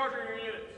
charging your units.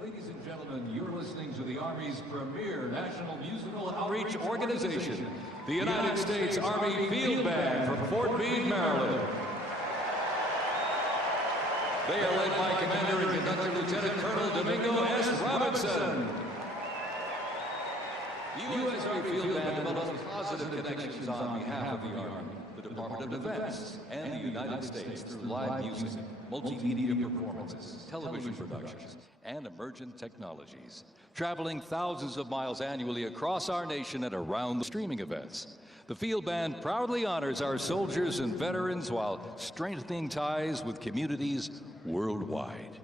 Ladies and gentlemen, you're listening to the Army's premier national musical outreach organization, the United States Army Field Band from Fort Meade, Maryland. They are led by Commander and Conductor Lieutenant Colonel Domingo S. Robinson. The U.S. Army Field Band develops positive connections on behalf of the Army, the Department of Defense, and the United States through live music, multimedia performances, television productions, and emergent technologies, traveling thousands of miles annually across our nation and around the streaming events. The Field Band proudly honors our soldiers and veterans while strengthening ties with communities worldwide.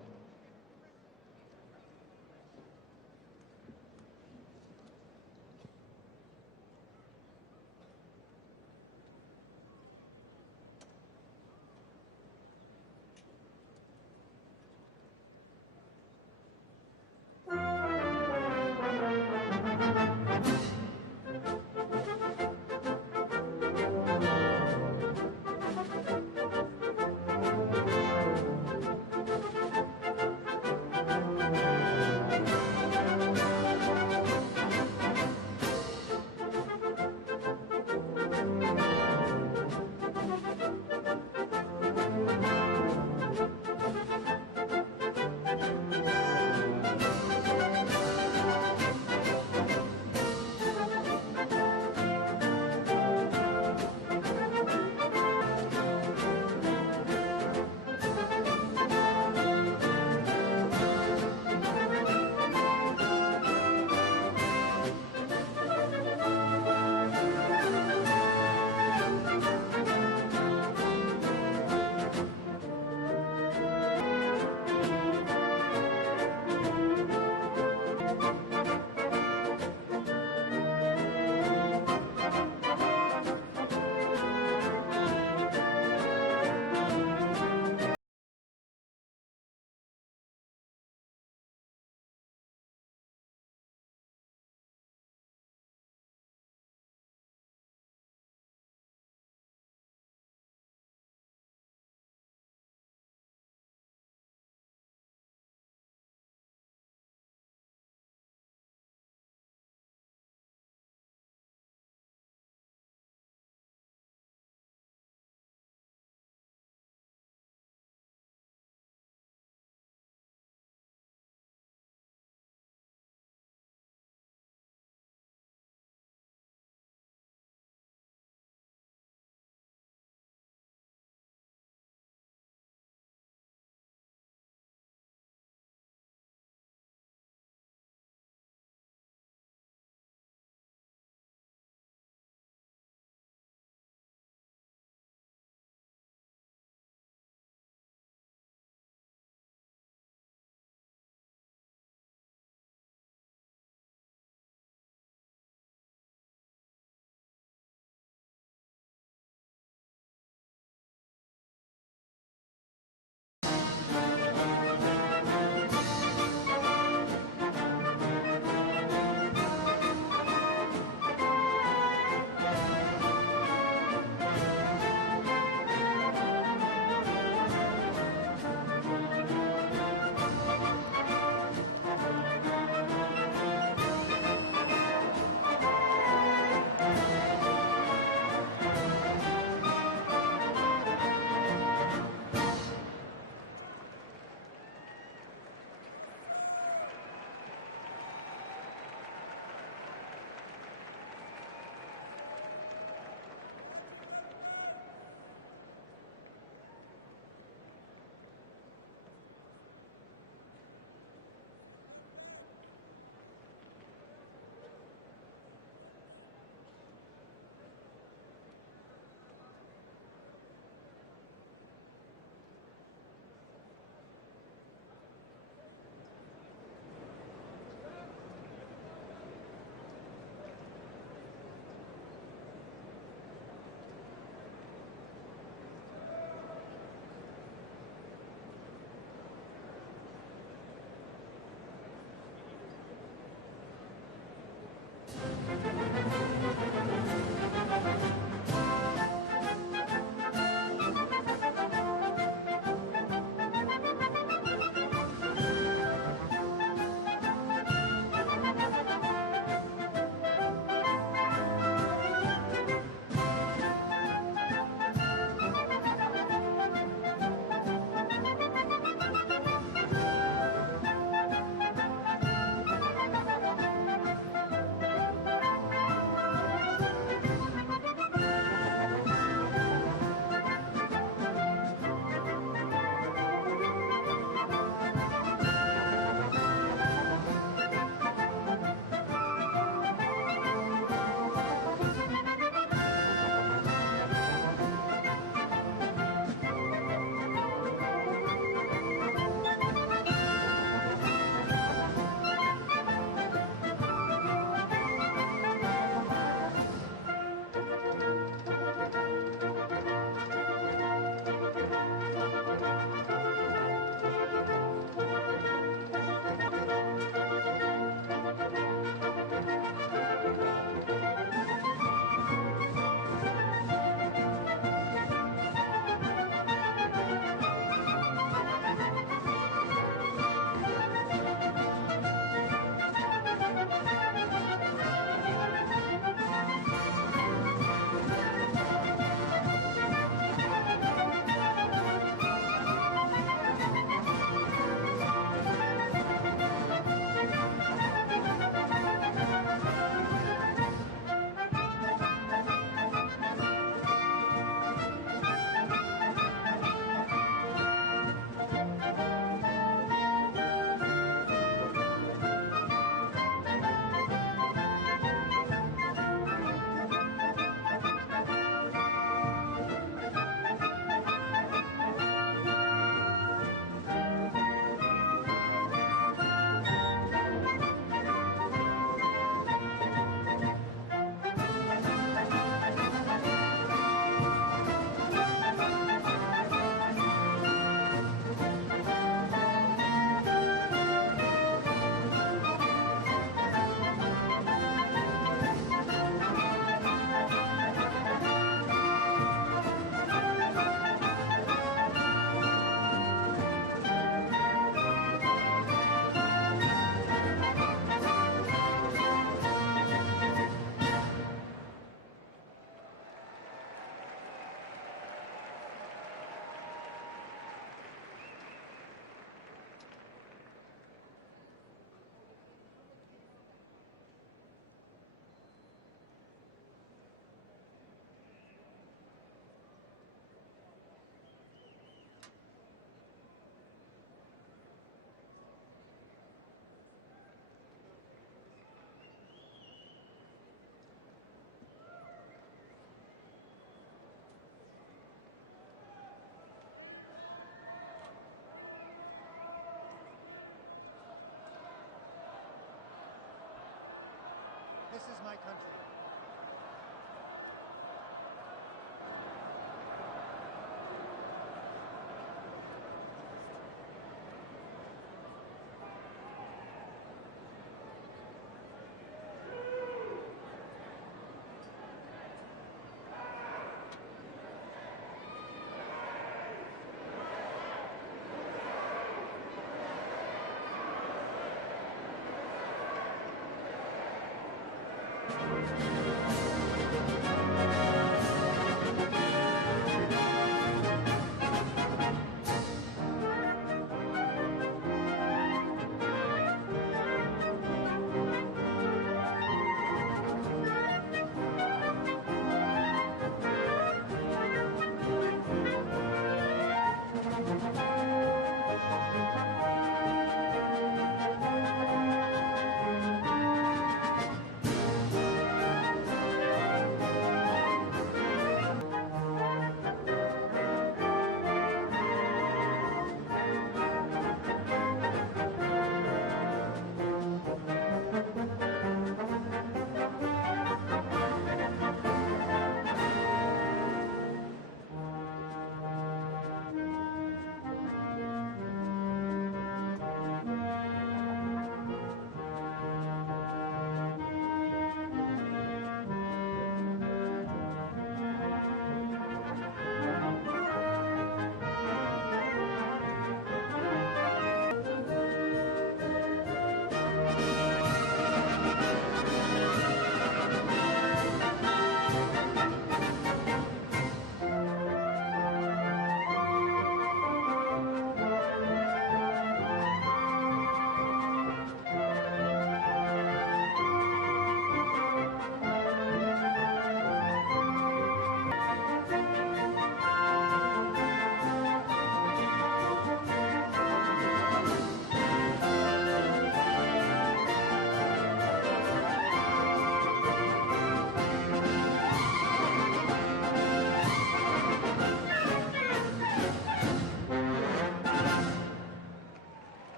my country.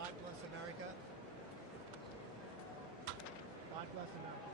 God bless America. God bless America.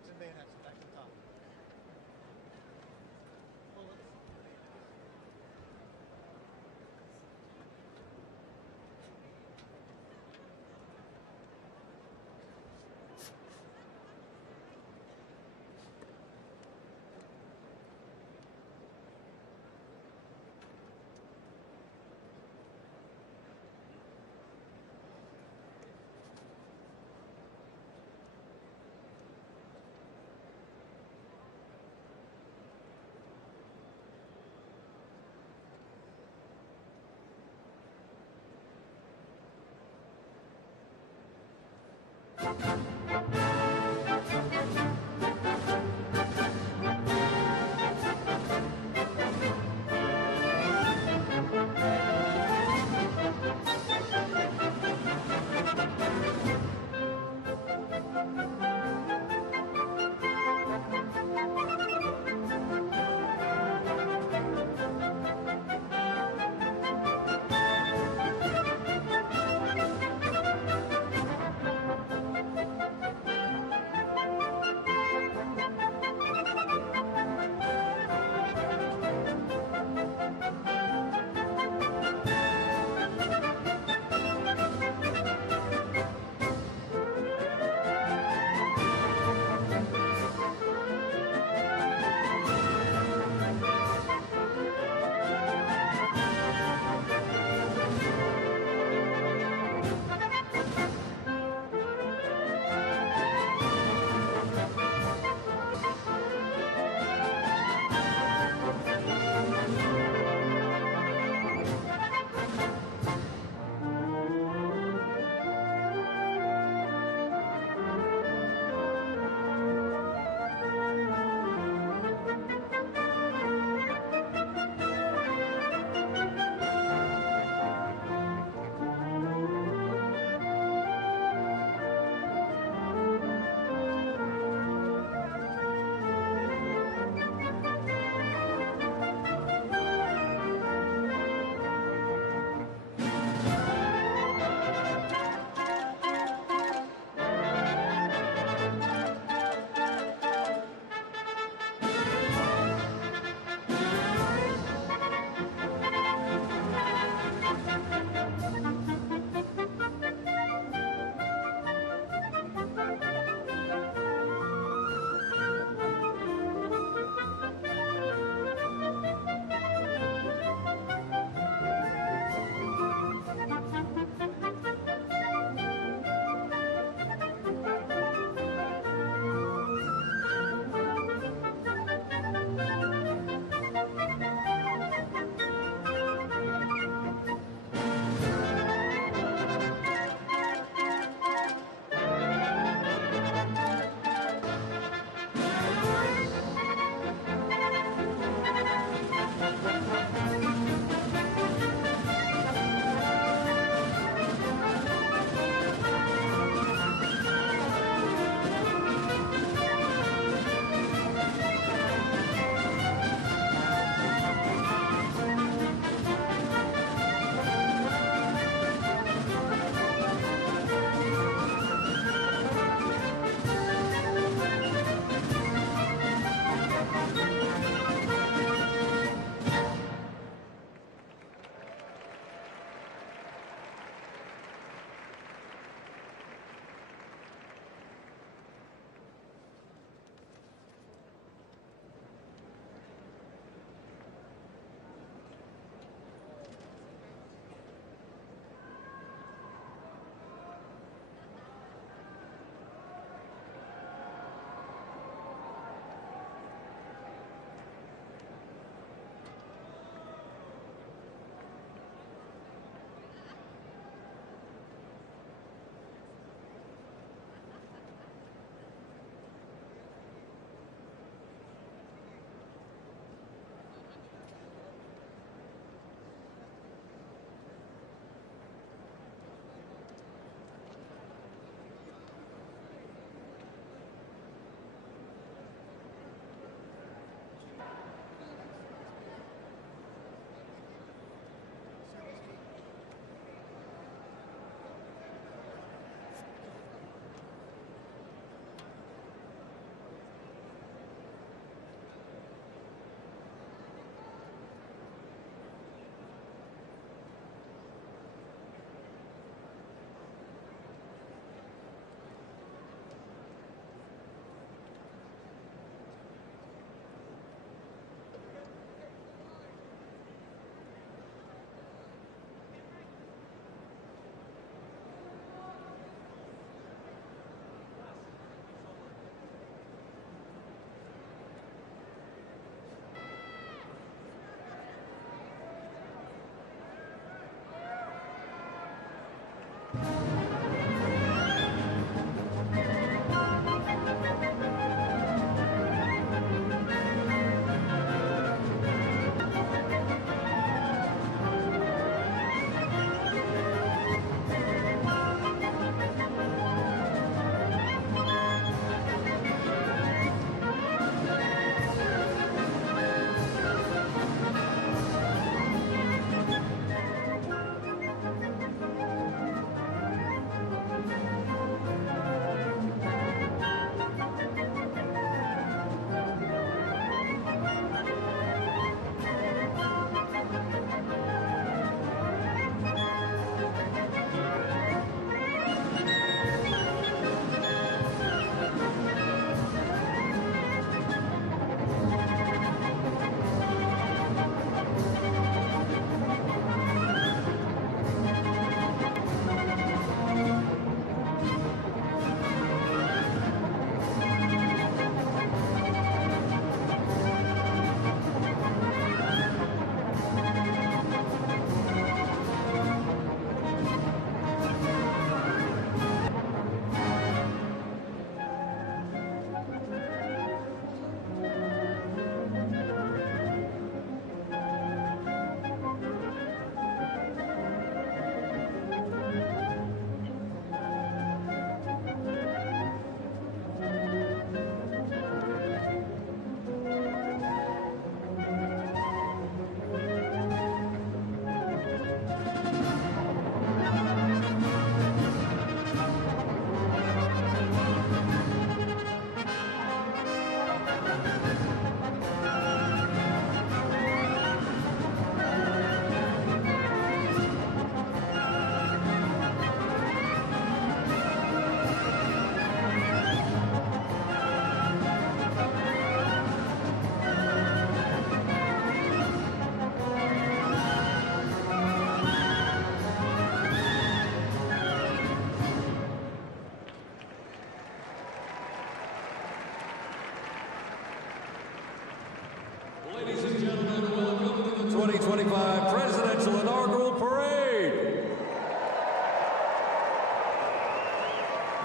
Bullets and bayonets back to the top. Bullets.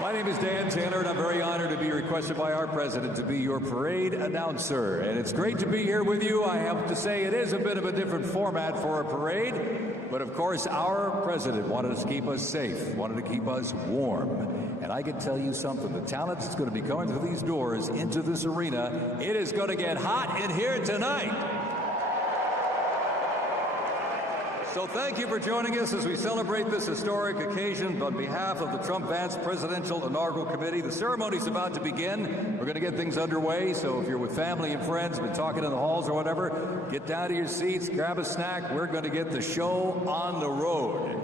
My name is Dan Taylor, and I'm very honored to be requested by our president to be your parade announcer. And it's great to be here with you. I have to say it is a bit of a different format for a parade, but of course our president wanted to keep us safe, wanted to keep us warm. And I can tell you something, the talent that's going to be going through these doors into this arena, it is going to get hot in here tonight. So thank you for joining us as we celebrate this historic occasion on behalf of the Trump-Vance Presidential Inaugural Committee. The ceremony's about to begin. We're going to get things underway, so if you're with family and friends, been talking in the halls or whatever, get down to your seats, grab a snack. We're going to get the show on the road.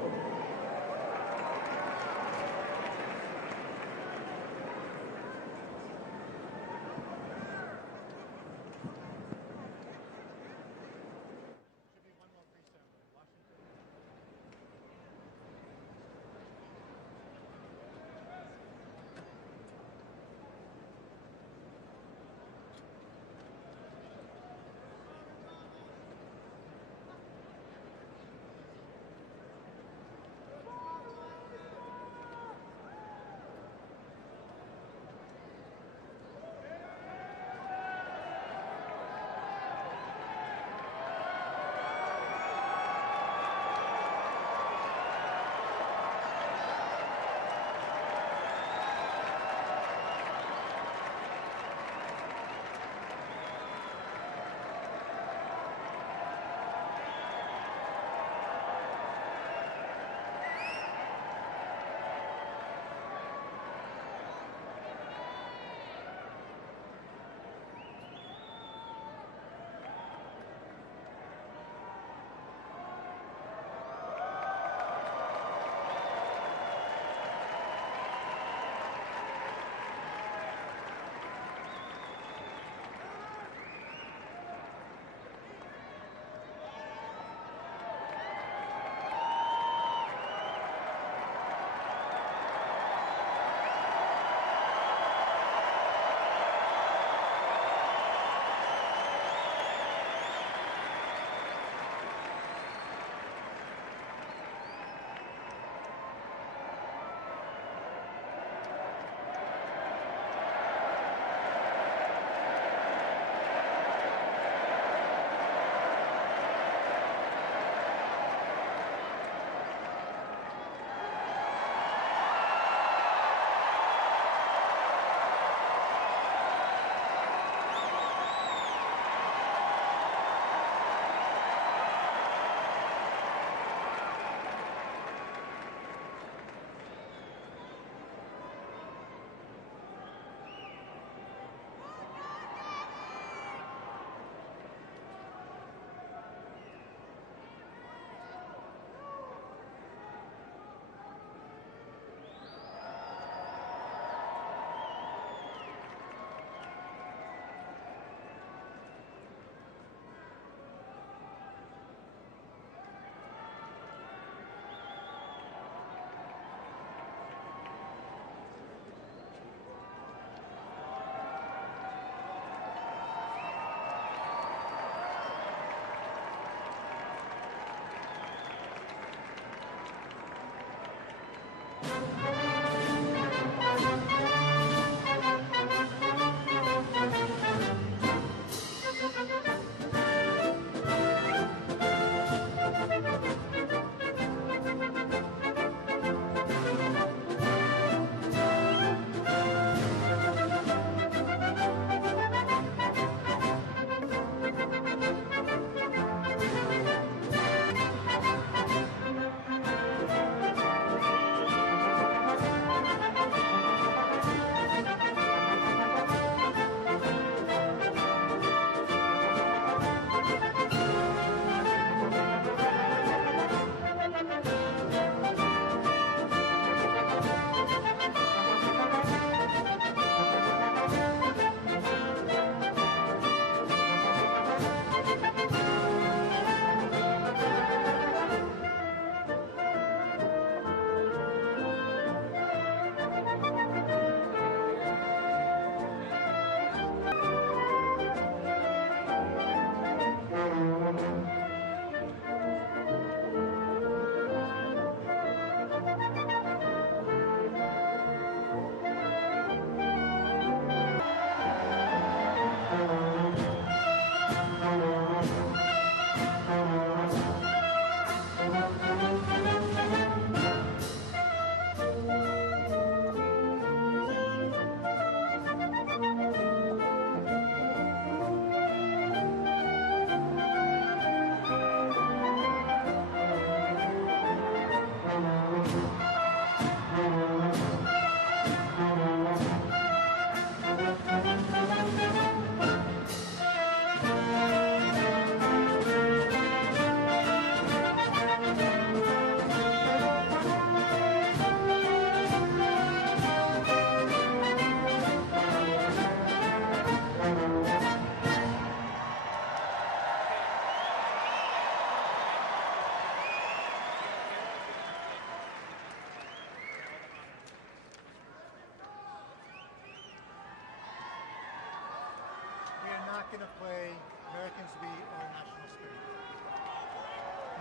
going to play Americans We or National Spirit.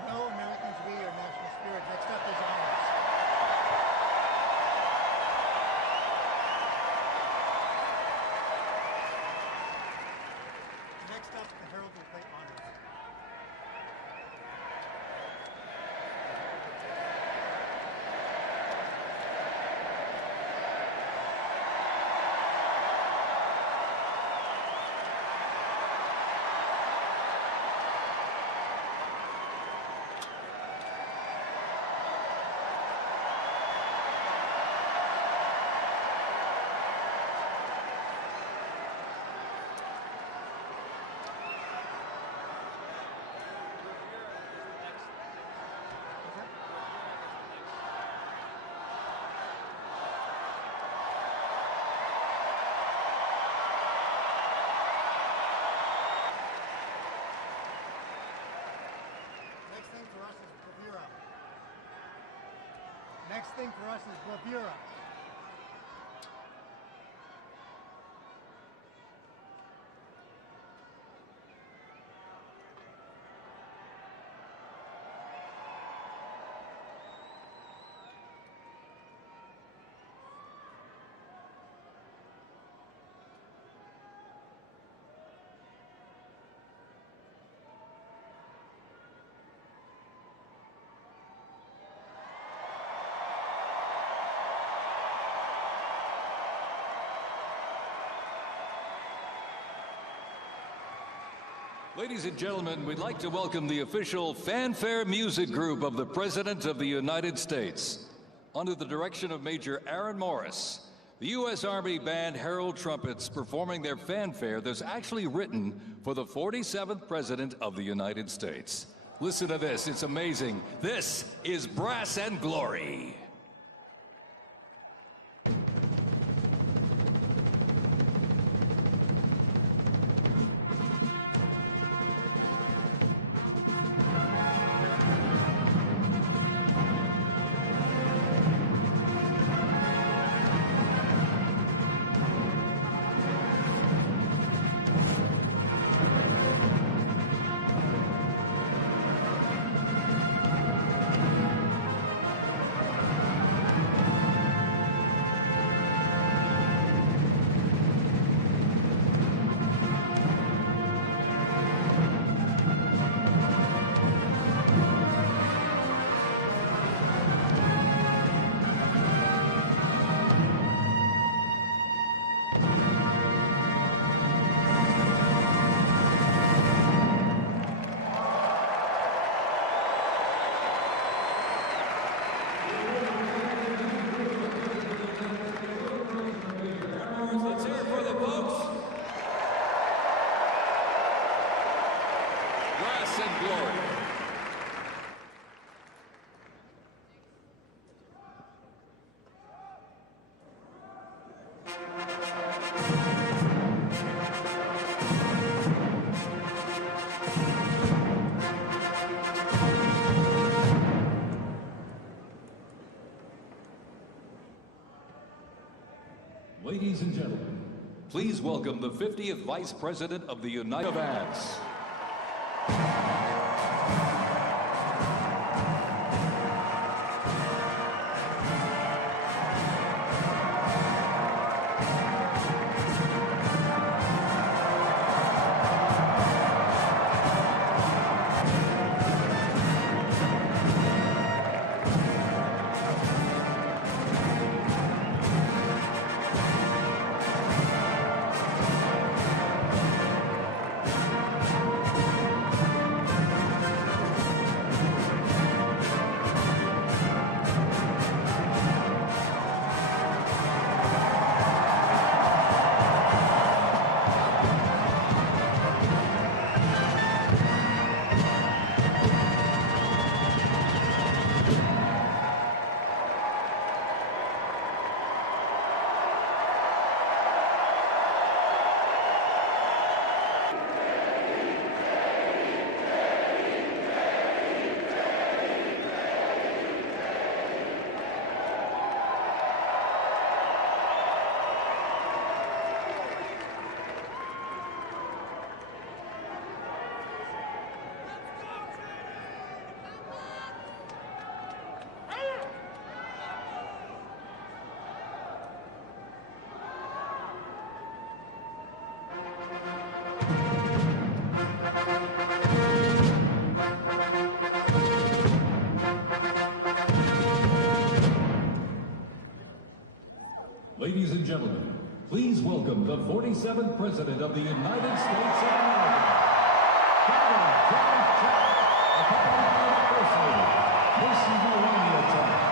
No Americans We or National Spirit. Next up is honors. Next up, the Herald will play honors. Next thing for us is bravura. Ladies and gentlemen, we'd like to welcome the official fanfare music group of the President of the United States. Under the direction of Major Aaron Morris, the U.S. Army Band Herald Trumpets performing their fanfare that's actually written for the 47th President of the United States. Listen to this, it's amazing. This is Brass and Glory. Let's hear it for the folks. Brass and Glory. Ladies and gentlemen, please welcome the 50th Vice President of the United States. Ladies and gentlemen, please welcome the 47th President of the United States of America, Donald Trump, accompanied by the First Lady, Miss Melania Trump.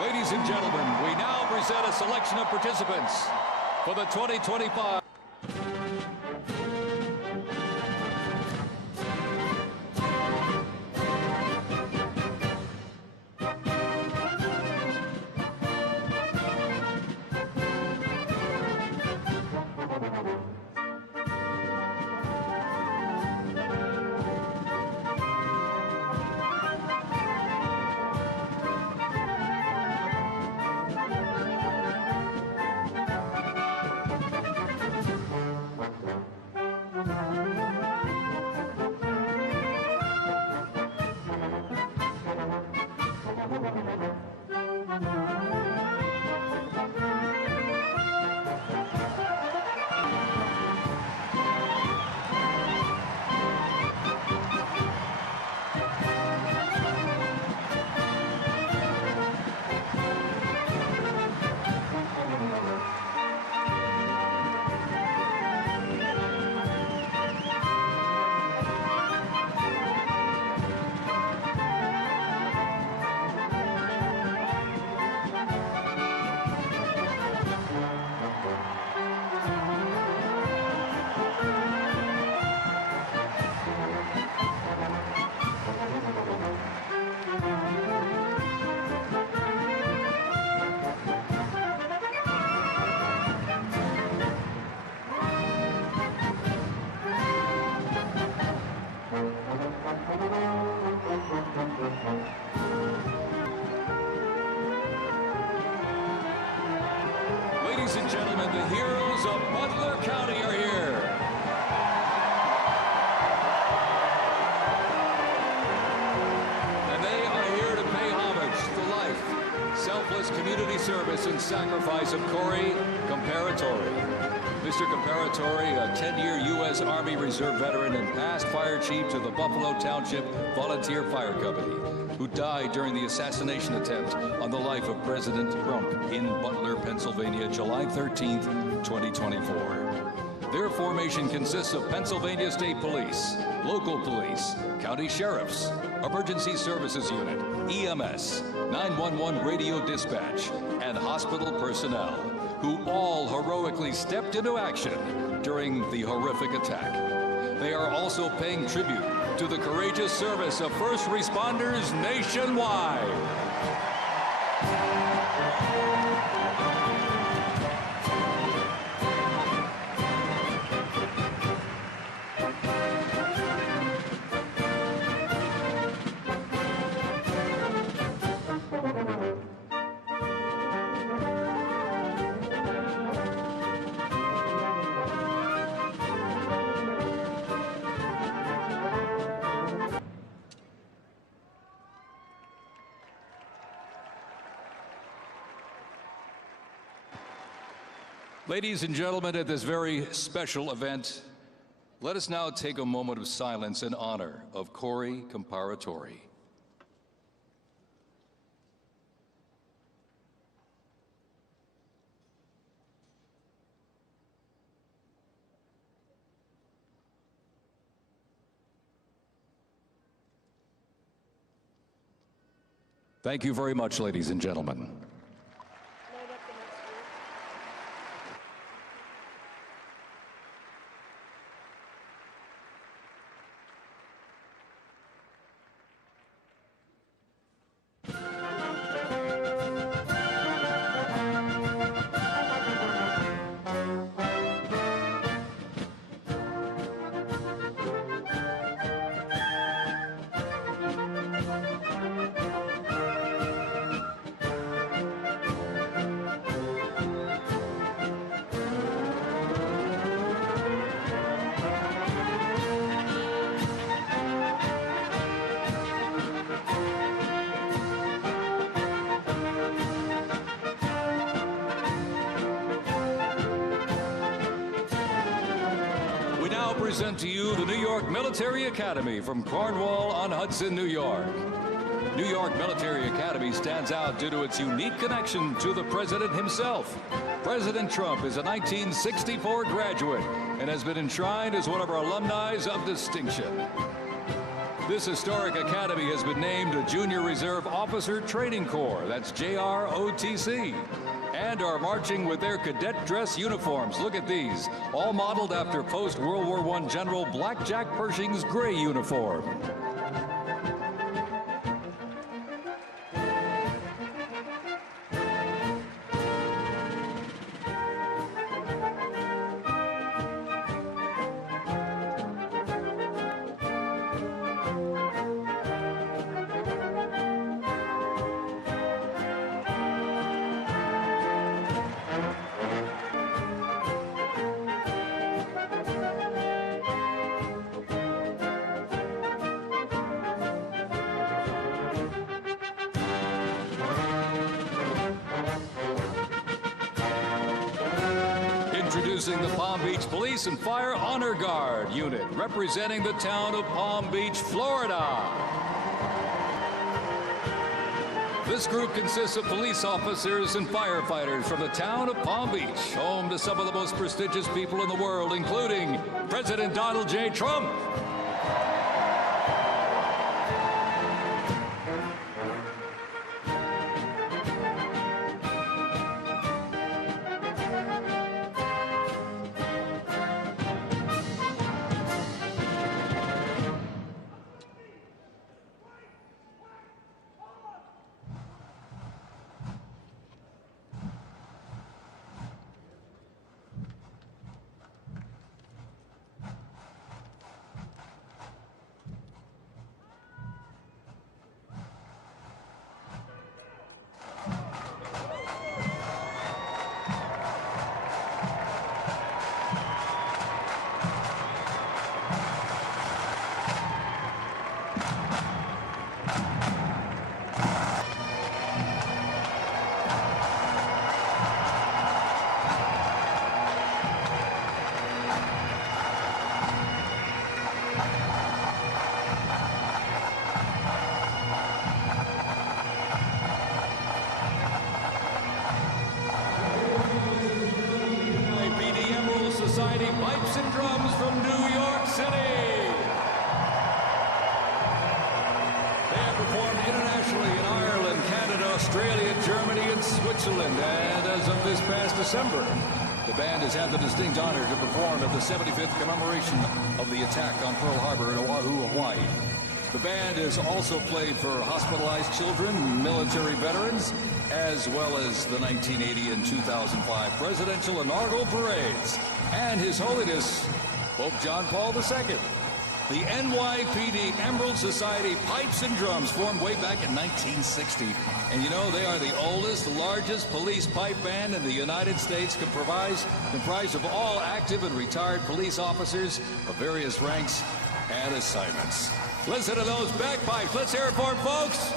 Ladies and gentlemen, we now present a selection of participants for the 2025. service and sacrifice of Corey Comperatore. Mr. Comperatore, a 10-year U.S. Army Reserve veteran and past fire chief to the Buffalo Township Volunteer Fire Company, who died during the assassination attempt on the life of President Trump in Butler, Pennsylvania, July 13th, 2024. Their formation consists of Pennsylvania State Police, local police, county sheriffs, emergency services unit, EMS, 911 radio dispatch, and hospital personnel, who all heroically stepped into action during the horrific attack. They are also paying tribute to the courageous service of first responders nationwide. Ladies and gentlemen, at this very special event, let us now take a moment of silence in honor of Corey Comperatore. Thank you very much, ladies and gentlemen. Present to you the New York Military Academy from Cornwall-on-Hudson, New York. New York Military Academy stands out due to its unique connection to the president himself. President Trump is a 1964 graduate and has been enshrined as one of our alumni of distinction. This historic academy has been named a Junior Reserve Officer Training Corps, that's JROTC, and are marching with their cadet dress uniforms. Look at these, all modeled after post-World War I General Blackjack Pershing's gray uniform. Introducing the Palm Beach Police and Fire Honor Guard Unit, representing the town of Palm Beach, Florida. This group consists of police officers and firefighters from the town of Palm Beach, home to some of the most prestigious people in the world, including President Donald J. Trump. Society Pipes and Drums from New York City. They have performed internationally in Ireland, Canada, Australia, Germany, and Switzerland. And as of this past December, the band has had the distinct honor to perform at the 75th commemoration of the attack on Pearl Harbor in Oahu, Hawaii. The band has also played for hospitalized children, military veterans, as well as the 1980 and 2005 presidential inaugural parades, and His Holiness Pope John Paul II. The NYPD Emerald Society Pipes and Drums formed way back in 1960. And you know, they are the oldest, largest police pipe band in the United States, comprised of all active and retired police officers of various ranks and assignments. Listen to those bagpipes. Let's hear it for them, folks.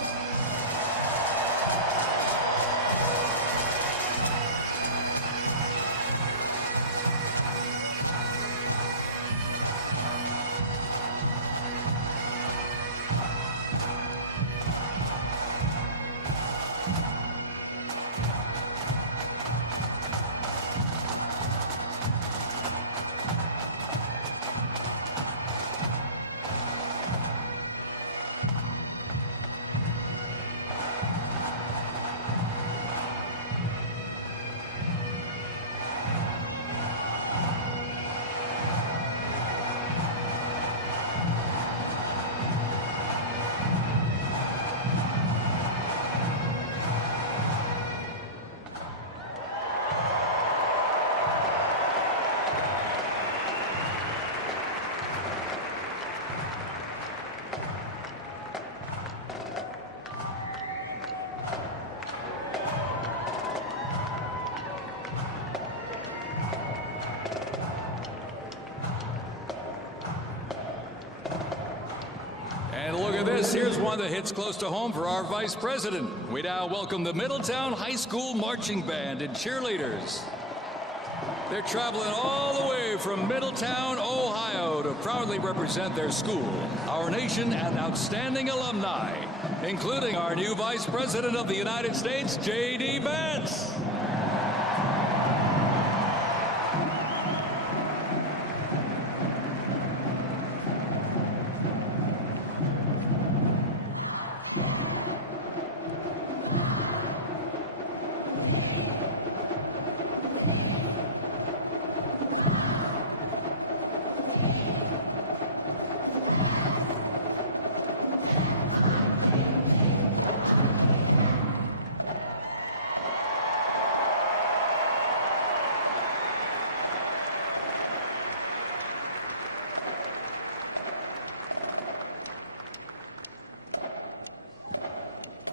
And look at this. Here's one that hits close to home for our Vice President. We now welcome the Middletown High School Marching Band and cheerleaders. They're traveling all the way from Middletown, Ohio to proudly represent their school, our nation, and outstanding alumni, including our new Vice President of the United States, J.D. Vance.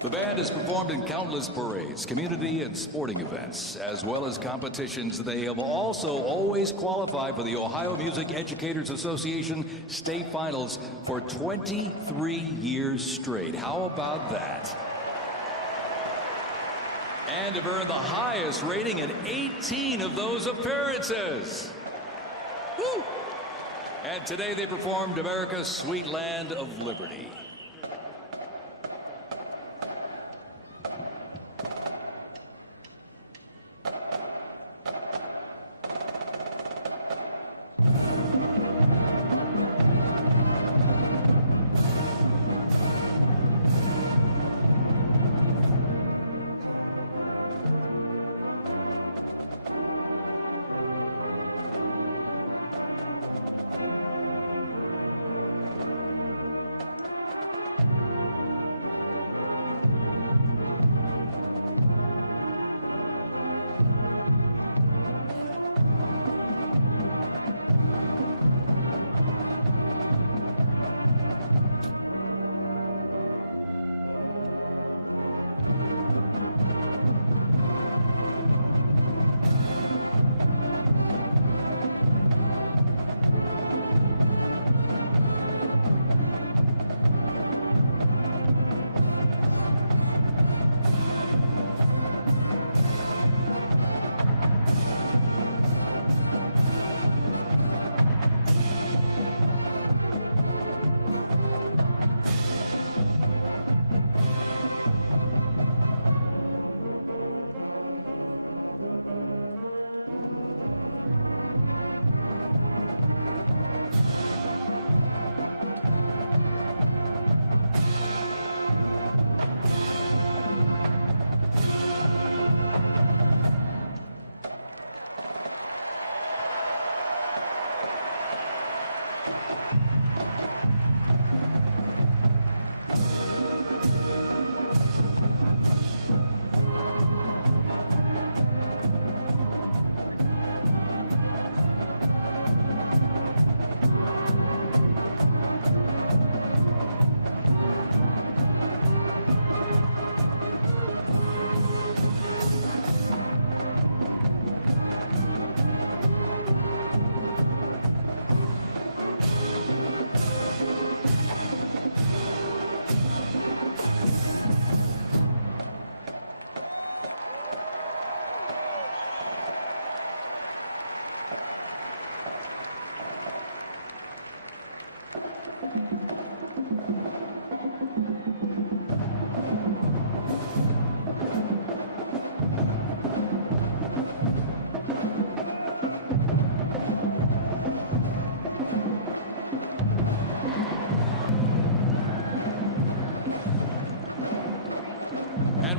The band has performed in countless parades, community and sporting events, as well as competitions. They have also always qualified for the Ohio Music Educators Association state finals for 23 years straight. How about that? And have earned the highest rating in 18 of those appearances. Woo! And today they performed America's Sweet Land of Liberty.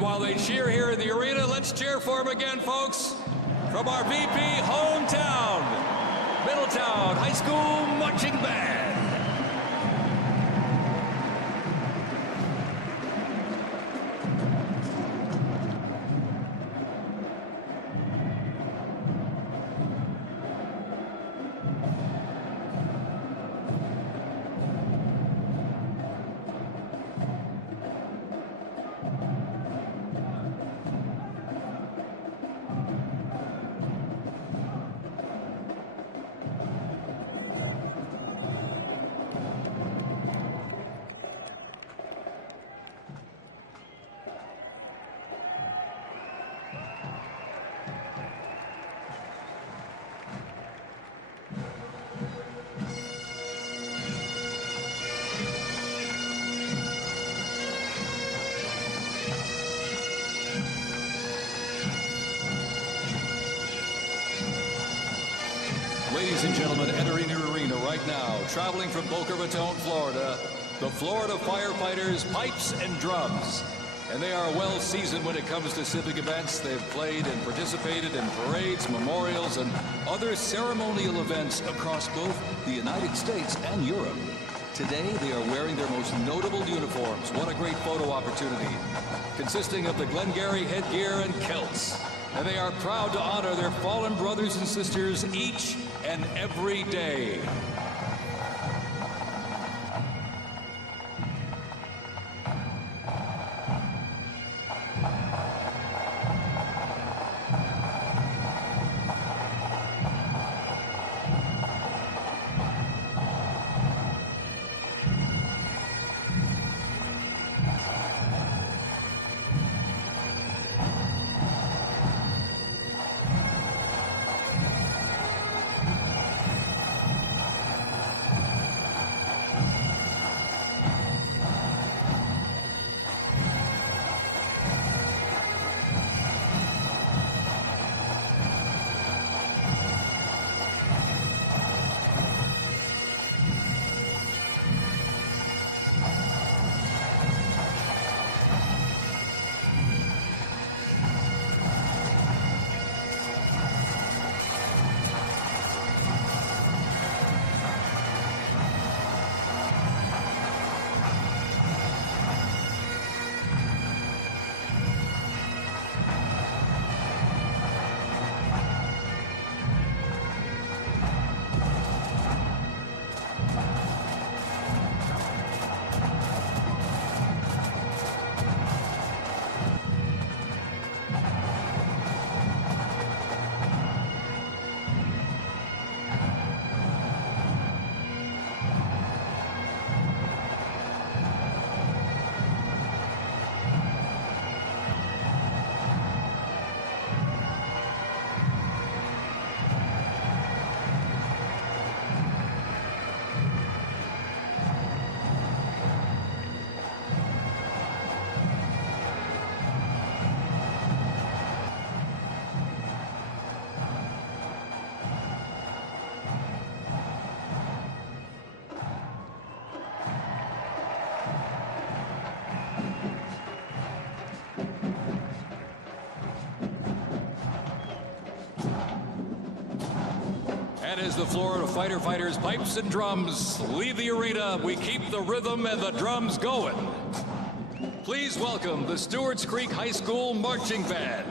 while they cheer here in the arena, let's cheer for him again, folks, from our VP hometown, Middletown High School Marching Band. Ladies and gentlemen, entering the arena right now, traveling from Boca Raton, Florida, the Florida Firefighters Pipes and Drums. And they are well seasoned when it comes to civic events. They've played and participated in parades, memorials, and other ceremonial events across both the United States and Europe. Today, they are wearing their most notable uniforms. What a great photo opportunity. Consisting of the Glengarry headgear and kilts. And they are proud to honor their fallen brothers and sisters each and every day. And as the Florida Firefighters Pipes and Drums leave the arena, we keep the rhythm and the drums going. Please welcome the Stewart's Creek High School Marching Band.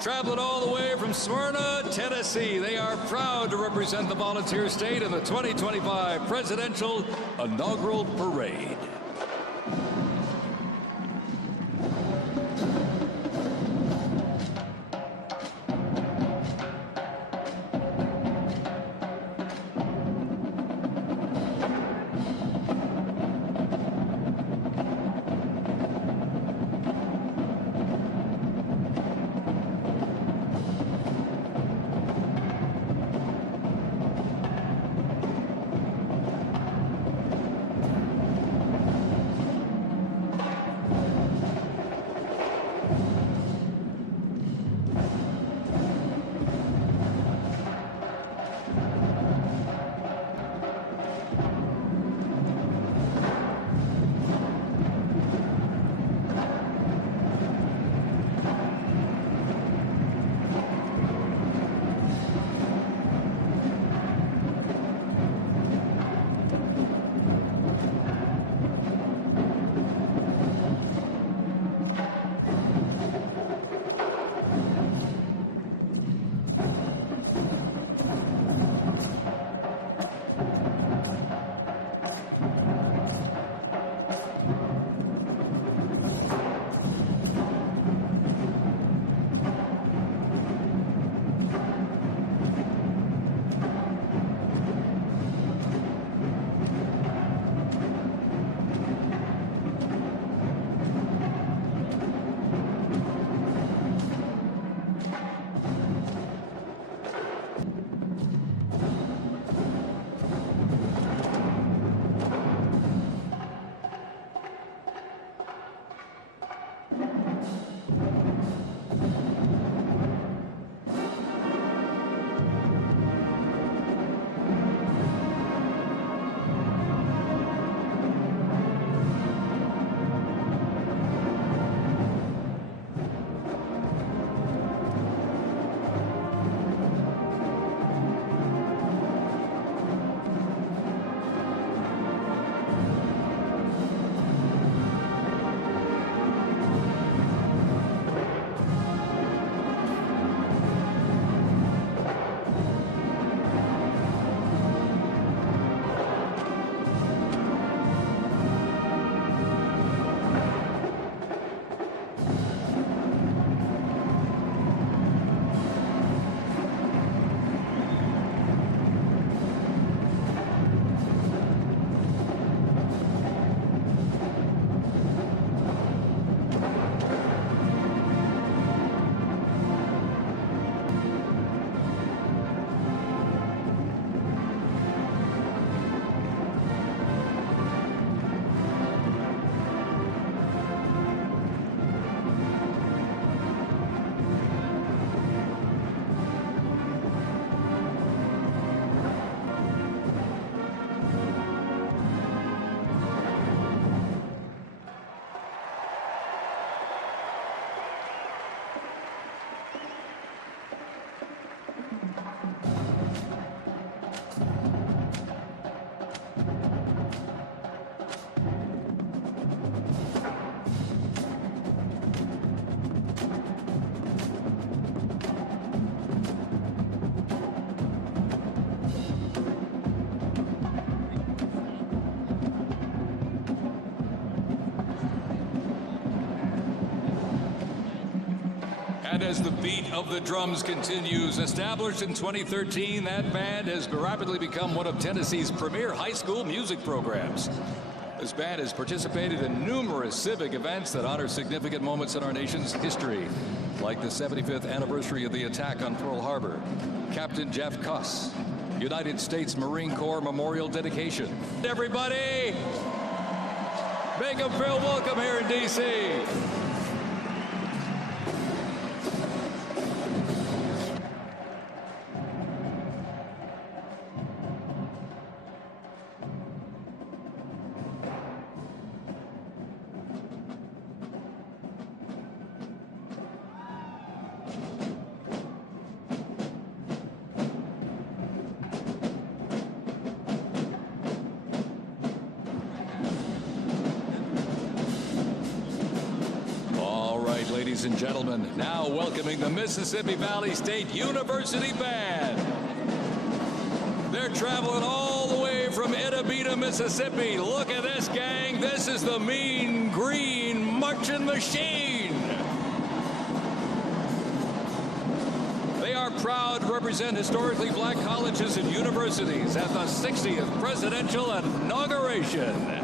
Traveling all the way from Smyrna, Tennessee, they are proud to represent the volunteer state in the 2025 Presidential Inaugural Parade. as the beat of the drums continues. Established in 2013, that band has rapidly become one of Tennessee's premier high school music programs. This band has participated in numerous civic events that honor significant moments in our nation's history, like the 75th anniversary of the attack on Pearl Harbor, Captain Jeff Kuss, United States Marine Corps Memorial Dedication. Everybody, make them feel welcome here in D.C. Ladies and gentlemen, now welcoming the Mississippi Valley State University Band. They're traveling all the way from Itabita, Mississippi. Look at this, gang. This is the Mean Green Marching Machine. They are proud to represent historically black colleges and universities at the 60th Presidential Inauguration.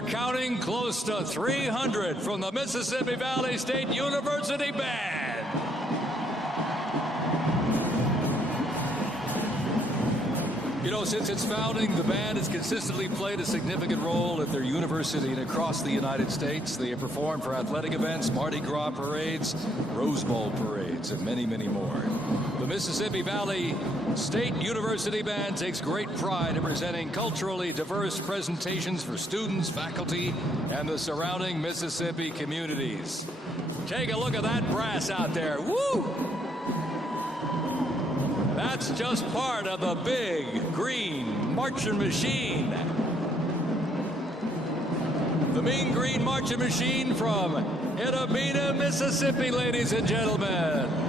we're counting close to 300 from the Mississippi Valley State University Band. You know, since its founding, the band has consistently played a significant role at their university and across the United States. They have performed for athletic events, Mardi Gras parades, Rose Bowl parades, and many, many more. The Mississippi Valley State University Band takes great pride in presenting culturally diverse presentations for students, faculty, and the surrounding Mississippi communities. Take a look at that brass out there. Woo! That's just part of the big green marching machine. The Mean Green Marching Machine from Inaugural, Mississippi, ladies and gentlemen.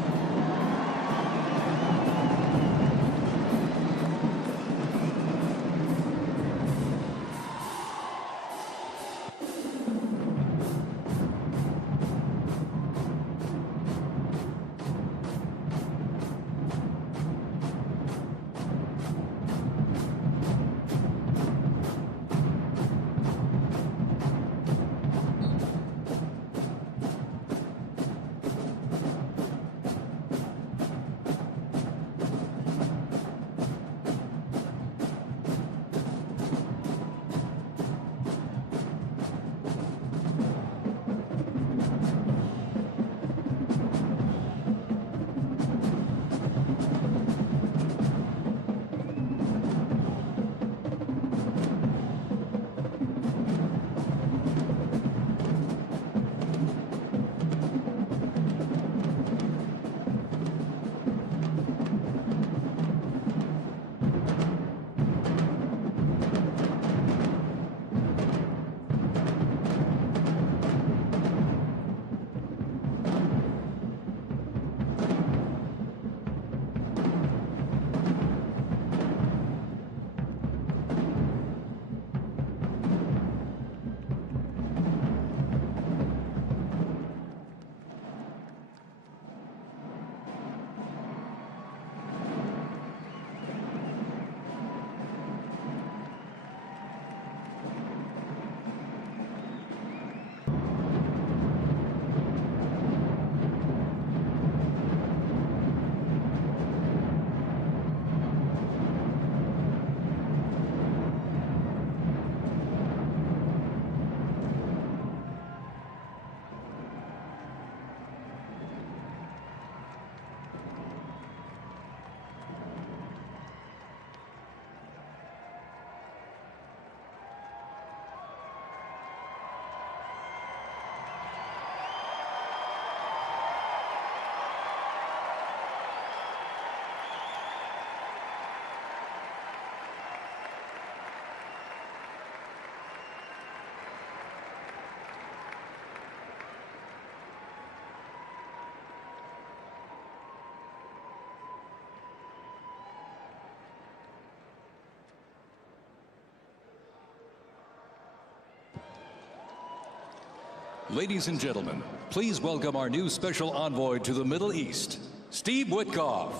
Ladies and gentlemen, please welcome our new special envoy to the Middle East, Steve Witkoff.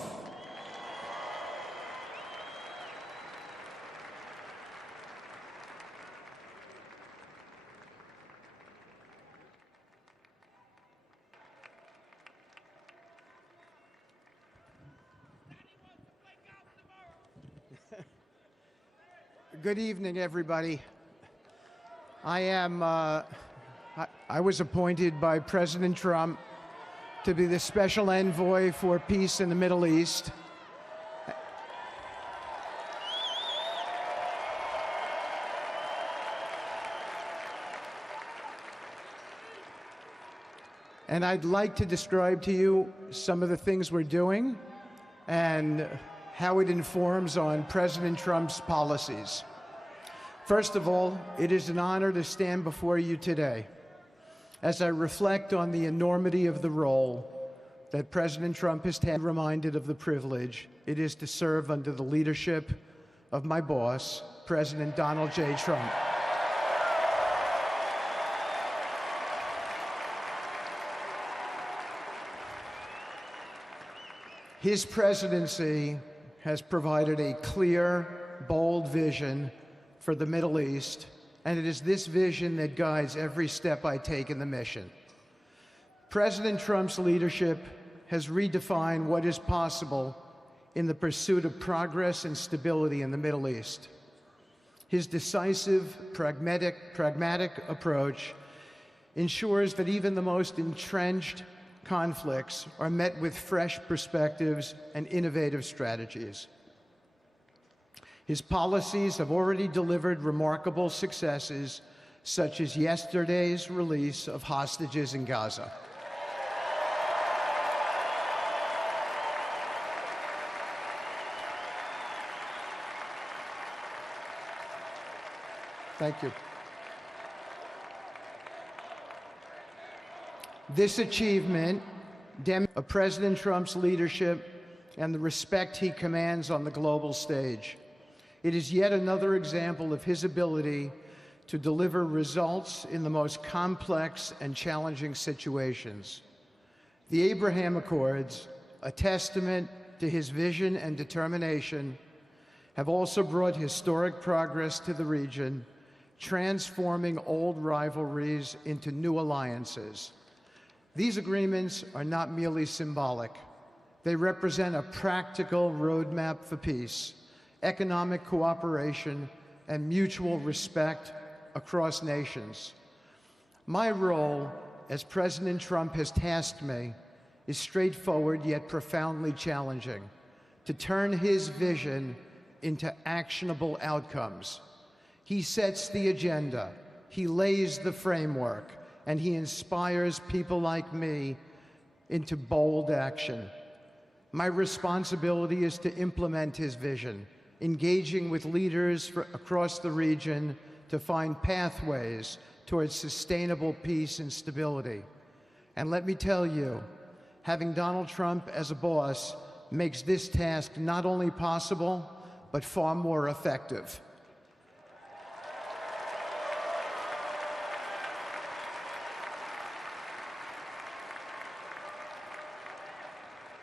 Good evening, everybody. I was appointed by President Trump to be the special envoy for peace in the Middle East. And I'd like to describe to you some of the things we're doing and how it informs on President Trump's policies. First of all, it is an honor to stand before you today as I reflect on the enormity of the role that President Trump has taken. Reminded of the privilege it is to serve under the leadership of my boss, President Donald J. Trump. His presidency has provided a clear, bold vision for the Middle East and it is this vision that guides every step I take in the mission. President Trump's leadership has redefined what is possible in the pursuit of progress and stability in the Middle East. His decisive, pragmatic approach ensures that even the most entrenched conflicts are met with fresh perspectives and innovative strategies. His policies have already delivered remarkable successes, such as yesterday's release of hostages in Gaza. Thank you. This achievement demonstrates President Trump's leadership and the respect he commands on the global stage. It is yet another example of his ability to deliver results in the most complex and challenging situations. The Abraham Accords, a testament to his vision and determination, have also brought historic progress to the region, transforming old rivalries into new alliances. These agreements are not merely symbolic. They represent a practical roadmap for peace, economic cooperation, and mutual respect across nations. My role, as President Trump has tasked me, is straightforward yet profoundly challenging: to turn his vision into actionable outcomes. He sets the agenda, he lays the framework, and he inspires people like me into bold action. My responsibility is to implement his vision, engaging with leaders across the region to find pathways towards sustainable peace and stability. And let me tell you, having Donald Trump as a boss makes this task not only possible, but far more effective.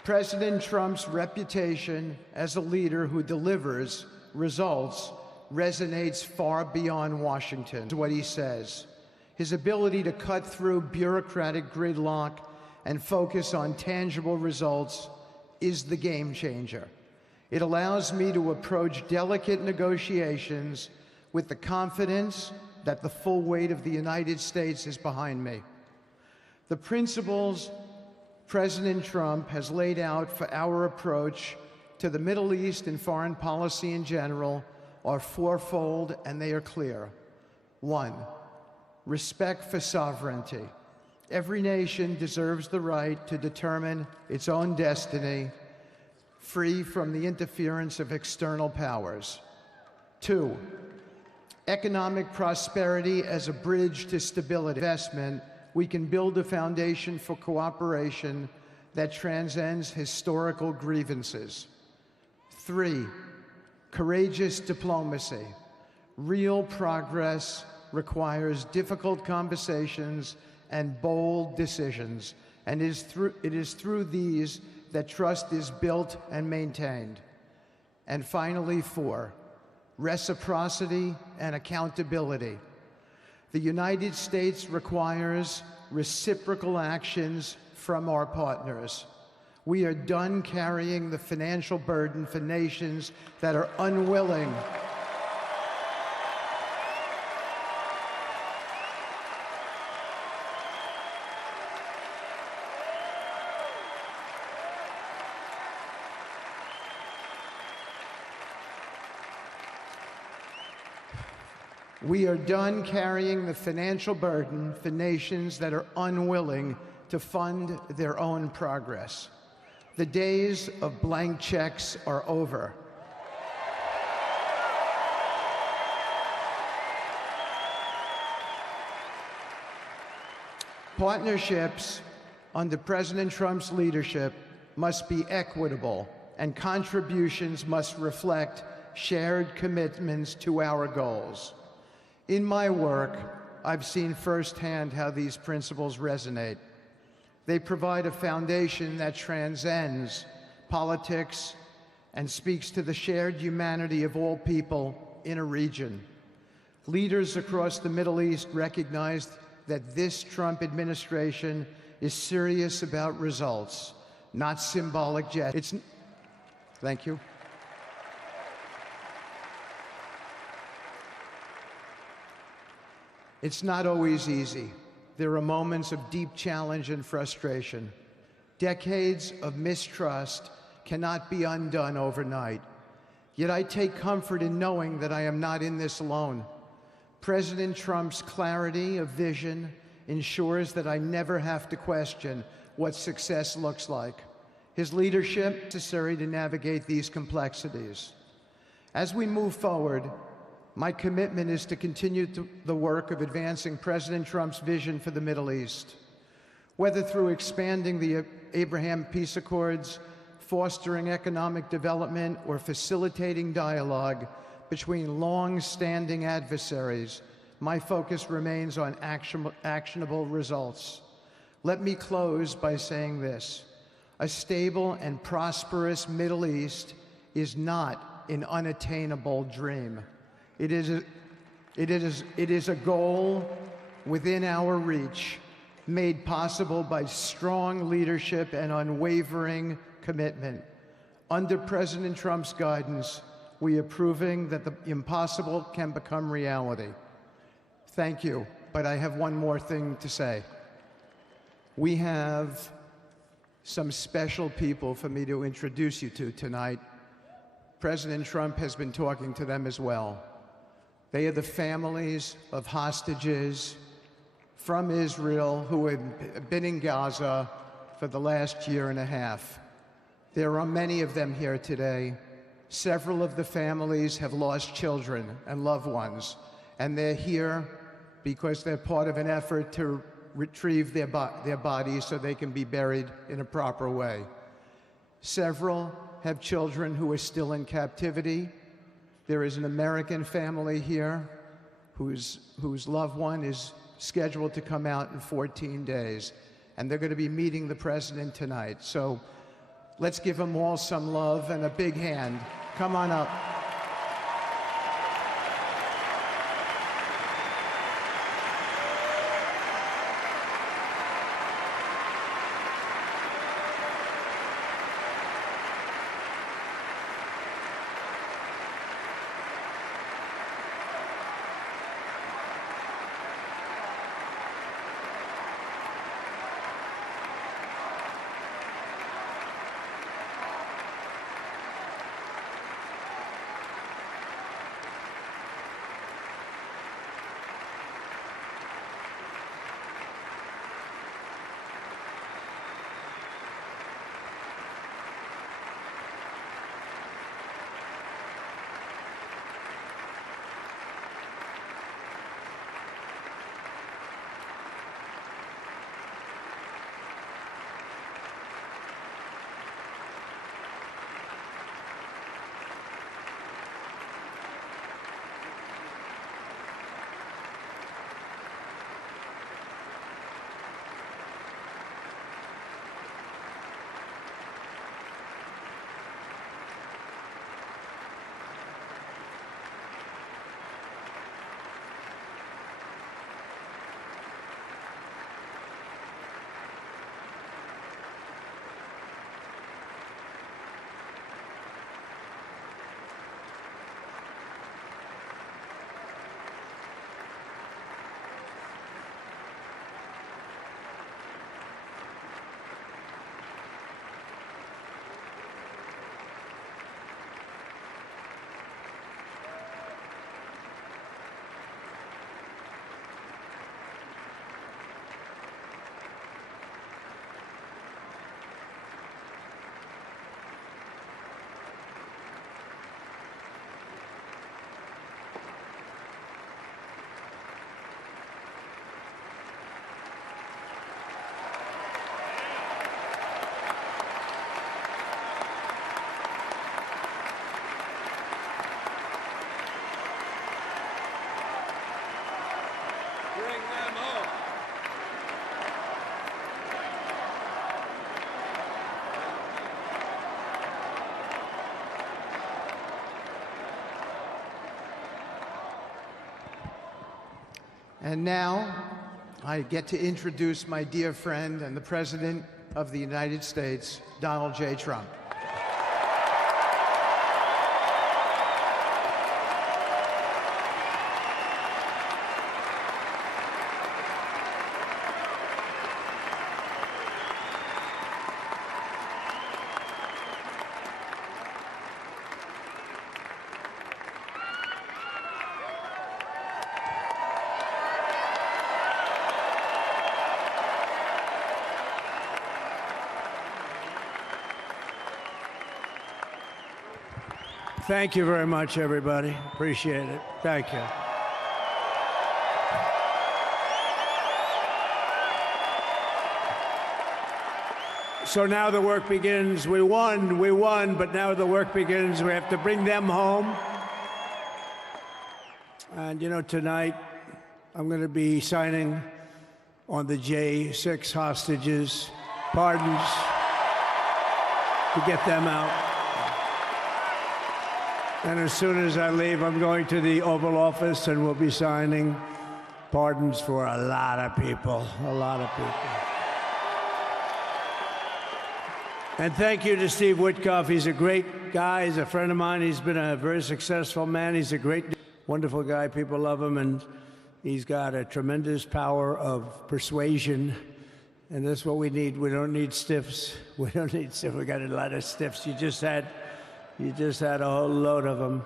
President Trump's reputation as a leader who delivers results resonates far beyond Washington. What he says. His ability to cut through bureaucratic gridlock and focus on tangible results is the game changer. It allows me to approach delicate negotiations with the confidence that the full weight of the United States is behind me. The principles President Trump has laid out for our approach to the Middle East and foreign policy in general are fourfold, and they are clear. 1, respect for sovereignty. Every nation deserves the right to determine its own destiny, free from the interference of external powers. 2, economic prosperity as a bridge to stability. Investment, we can build a foundation for cooperation that transcends historical grievances. 3, courageous diplomacy. Real progress requires difficult conversations and bold decisions, and it is through these that trust is built and maintained. And finally, 4, reciprocity and accountability. The United States requires reciprocal actions from our partners. We are done carrying the financial burden for nations that are unwilling We are done carrying the financial burden for nations that are unwilling to fund their own progress. The days of blank checks are over. Partnerships under President Trump's leadership must be equitable, and contributions must reflect shared commitments to our goals. In my work, I've seen firsthand how these principles resonate. They provide a foundation that transcends politics and speaks to the shared humanity of all people in a region. Leaders across the Middle East recognized that this Trump administration is serious about results, not symbolic gestures. Thank you. It's not always easy. There are moments of deep challenge and frustration. Decades of mistrust cannot be undone overnight. Yet I take comfort in knowing that I am not in this alone. President Trump's clarity of vision ensures that I never have to question what success looks like. His leadership is necessary to navigate these complexities. As we move forward, my commitment is to continue the work of advancing President Trump's vision for the Middle East. Whether through expanding the Abraham Peace Accords, fostering economic development, or facilitating dialogue between long-standing adversaries, my focus remains on actionable results. Let me close by saying this: a stable and prosperous Middle East is not an unattainable dream. It is a goal within our reach, made possible by strong leadership and unwavering commitment. Under President Trump's guidance, we are proving that the impossible can become reality. Thank you, but I have one more thing to say. We have some special people for me to introduce you to tonight. President Trump has been talking to them as well. They are the families of hostages from Israel who have been in Gaza for the last year and a half. There are many of them here today. Several of the families have lost children and loved ones, and they're here because they're part of an effort to retrieve their bodies so they can be buried in a proper way. Several have children who are still in captivity. There is an American family here whose loved one is scheduled to come out in 14 days, and they're going to be meeting the president tonight. So let's give them all some love and a big hand. Come on up. And now, I get to introduce my dear friend and the President of the United States, Donald J. Trump. Thank you very much, everybody. Appreciate it. Thank you. So now the work begins. We won, but now the work begins. We have to bring them home. And you know, tonight I'm going to be signing on the J6 hostages, pardons, to get them out. And as soon as I leave, I'm going to the Oval Office and we'll be signing pardons for a lot of people, a lot of people. And thank you to Steve Witkoff. He's a great guy. He's a friend of mine. He's been a very successful man. He's a great, wonderful guy. People love him, and he's got a tremendous power of persuasion. And that's what we need. We don't need stiffs. We don't need stiffs. We got a lot of stiffs. You just had a whole load of them.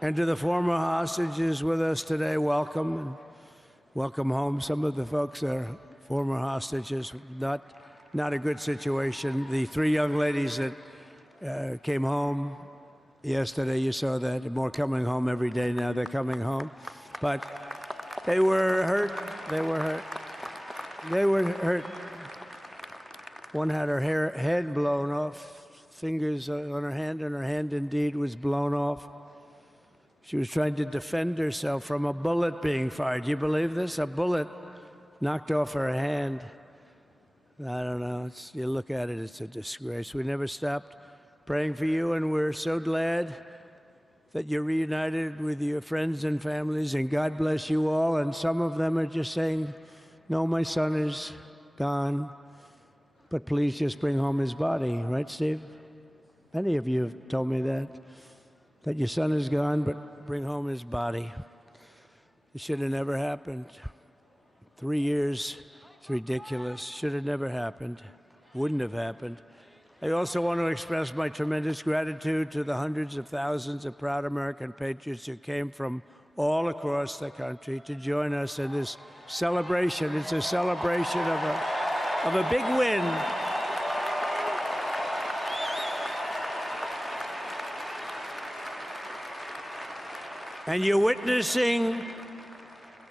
And to the former hostages with us today, welcome. And welcome home. Some of the folks are former hostages. Not a good situation. The three young ladies that came home yesterday, you saw that. They're more coming home every day now. They're coming home. But they were hurt. They were hurt. They were hurt. One had her head blown off, fingers on her hand, and her hand indeed was blown off. She was trying to defend herself from a bullet being fired. You believe this? A bullet knocked off her hand. I don't know. You look at it, it's a disgrace. We never stopped praying for you, and we're so glad that you're reunited with your friends and families, and God bless you all. And some of them are just saying, no, my son is gone. But please just bring home his body, right, Steve? Many of you have told me that your son is gone, but bring home his body. It should have never happened. 3 years, it's ridiculous. Should have never happened. Wouldn't have happened. I also want to express my tremendous gratitude to the hundreds of thousands of proud American patriots who came from all across the country to join us in this celebration. It's a celebration of a big win. And you're witnessing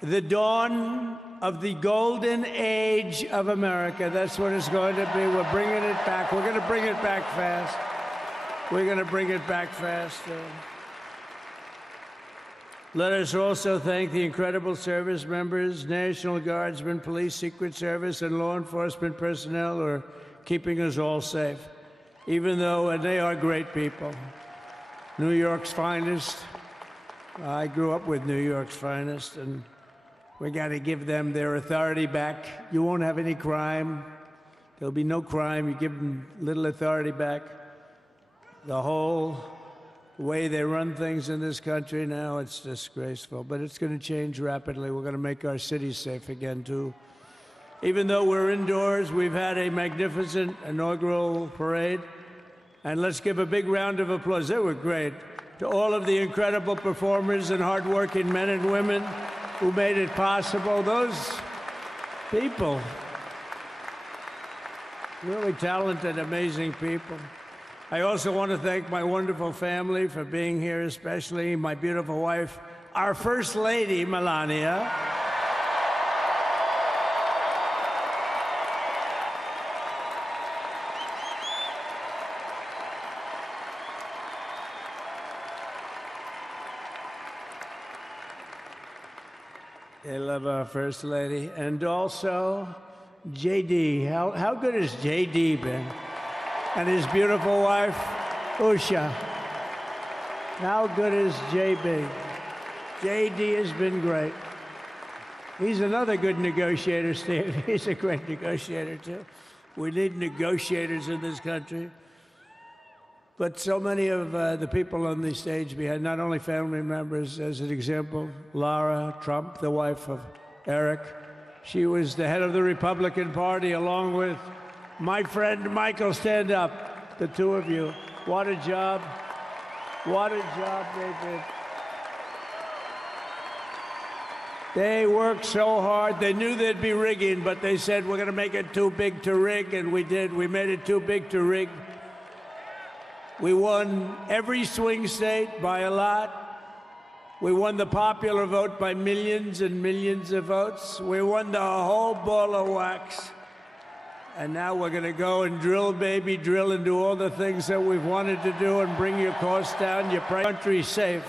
the dawn of the golden age of America. That's what it's going to be. We're bringing it back. We're going to bring it back fast. We're going to bring it back fast. Let us also thank the incredible service members, National Guardsmen, police, Secret Service, and law enforcement personnel who are keeping us all safe, even though, and they are great people. New York's finest. I grew up with New York's finest, and we got to give them their authority back. You won't have any crime. There'll be no crime. You give them little authority back. The whole way they run things in this country now, it's disgraceful. But it's going to change rapidly. We're going to make our cities safe again, too. Even though we're indoors, we've had a magnificent inaugural parade. And let's give a big round of applause. They were great. To all of the incredible performers and hardworking men and women who made it possible. Those people, really talented, amazing people. I also want to thank my wonderful family for being here, especially my beautiful wife, our First Lady, Melania. I love our First Lady. And also, JD. How good has JD been? And his beautiful wife, Usha. How good is JB? J.D. has been great. He's another good negotiator, Steve. He's a great negotiator, too. We need negotiators in this country. But so many of the people on the stage behind, not only family members, as an example, Lara Trump, the wife of Eric. She was the head of the Republican Party, along with my friend Michael. Stand up, the two of you. What a job. What a job they did. They worked so hard. They knew they'd be rigging, but they said, we're going to make it too big to rig, and we did. We made it too big to rig. We won every swing state by a lot. We won the popular vote by millions and millions of votes. We won the whole ball of wax. And now we're going to go and drill, baby, drill, and do all the things that we've wanted to do and bring your costs down, your country safe.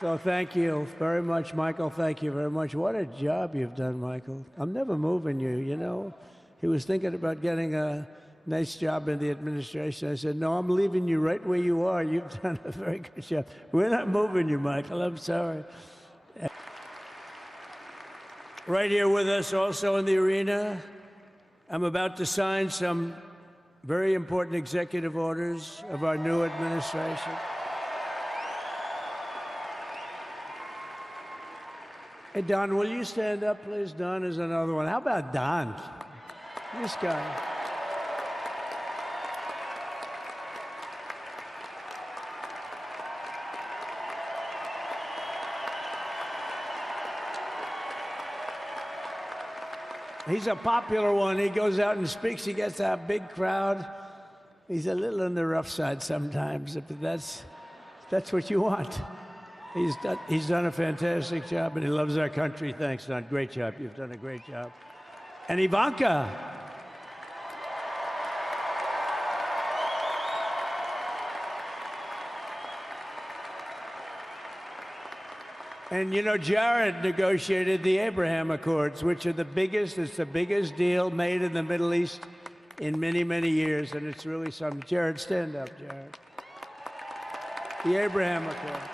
So thank you very much, Michael. Thank you very much. What a job you've done, Michael. I'm never moving you, you know. He was thinking about getting a nice job in the administration. I said, no, I'm leaving you right where you are. You've done a very good job. We're not moving you, Michael. I'm sorry. Right here with us also in the arena, I'm about to sign some very important executive orders of our new administration. Hey, Don, will you stand up, please? Don is another one. How about Don? This guy. He's a popular one. He goes out and speaks. He gets a big crowd. He's a little on the rough side sometimes, but that's what you want. He's done a fantastic job, and he loves our country. Thanks, Don. Great job. You've done a great job. And Ivanka. And, you know, Jared negotiated the Abraham Accords, which are the biggest deal made in the Middle East in many, many years, and it's really something. Jared, stand up, Jared. The Abraham Accords.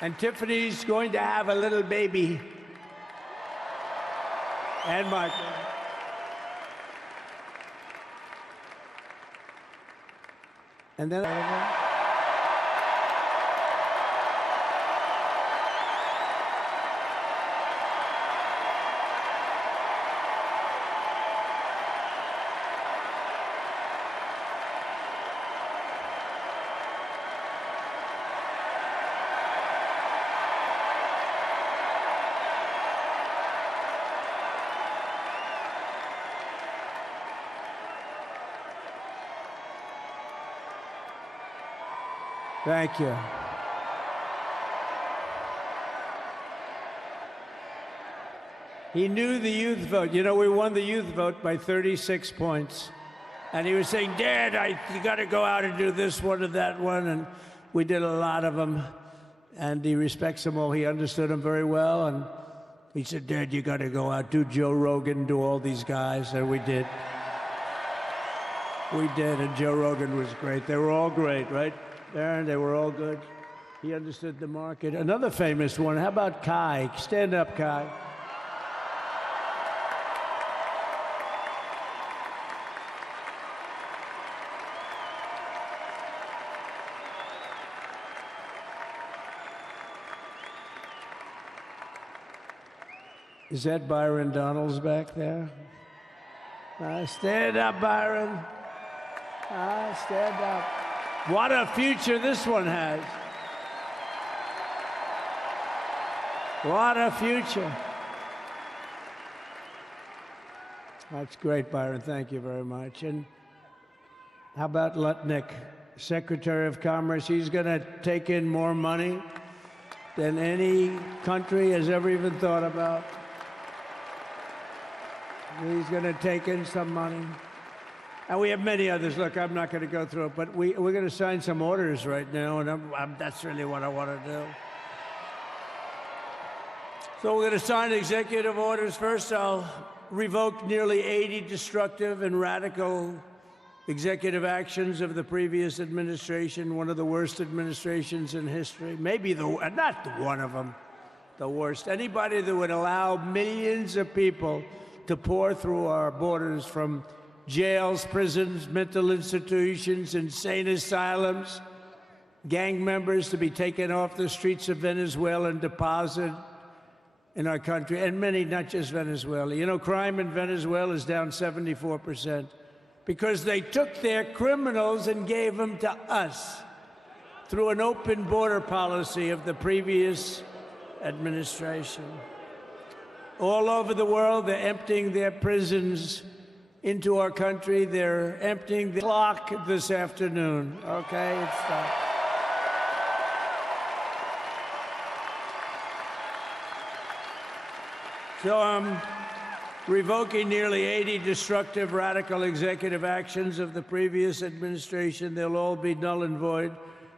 And Tiffany's going to have a little baby. And Michael. And then thank you. He knew the youth vote. You know, we won the youth vote by 36 points. And he was saying, Dad, you got to go out and do this one and that one. And we did a lot of them. And he respects them all. He understood them very well. And he said, Dad, you got to go out, do Joe Rogan, do all these guys. And we did. We did. And Joe Rogan was great. They were all great, right? Aaron, they were all good. He understood the market. Another famous one, how about Kai? Stand up, Kai. Is that Byron Donalds back there? Stand up, Byron. Stand up. What a future this one has. What a future. That's great, Byron. Thank you very much. And how about Lutnick, Secretary of Commerce? He's going to take in more money than any country has ever even thought about. He's going to take in some money. And we have many others. Look, I'm not going to go through it, but we're going to sign some orders right now, and that's really what I want to do. So we're going to sign executive orders. First, I'll revoke nearly 80 destructive and radical executive actions of the previous administration, one of the worst administrations in history, maybe not one of them, the worst. Anybody that would allow millions of people to pour through our borders from jails, prisons, mental institutions, insane asylums, gang members to be taken off the streets of Venezuela and deposited in our country, and many, not just Venezuela. You know, crime in Venezuela is down 74% because they took their criminals and gave them to us through an open border policy of the previous administration. All over the world, they're emptying their prisons into our country. They're emptying the clock this afternoon, okay? It's stopped. So I'm revoking nearly 80 destructive, radical executive actions of the previous administration. They'll all be null and void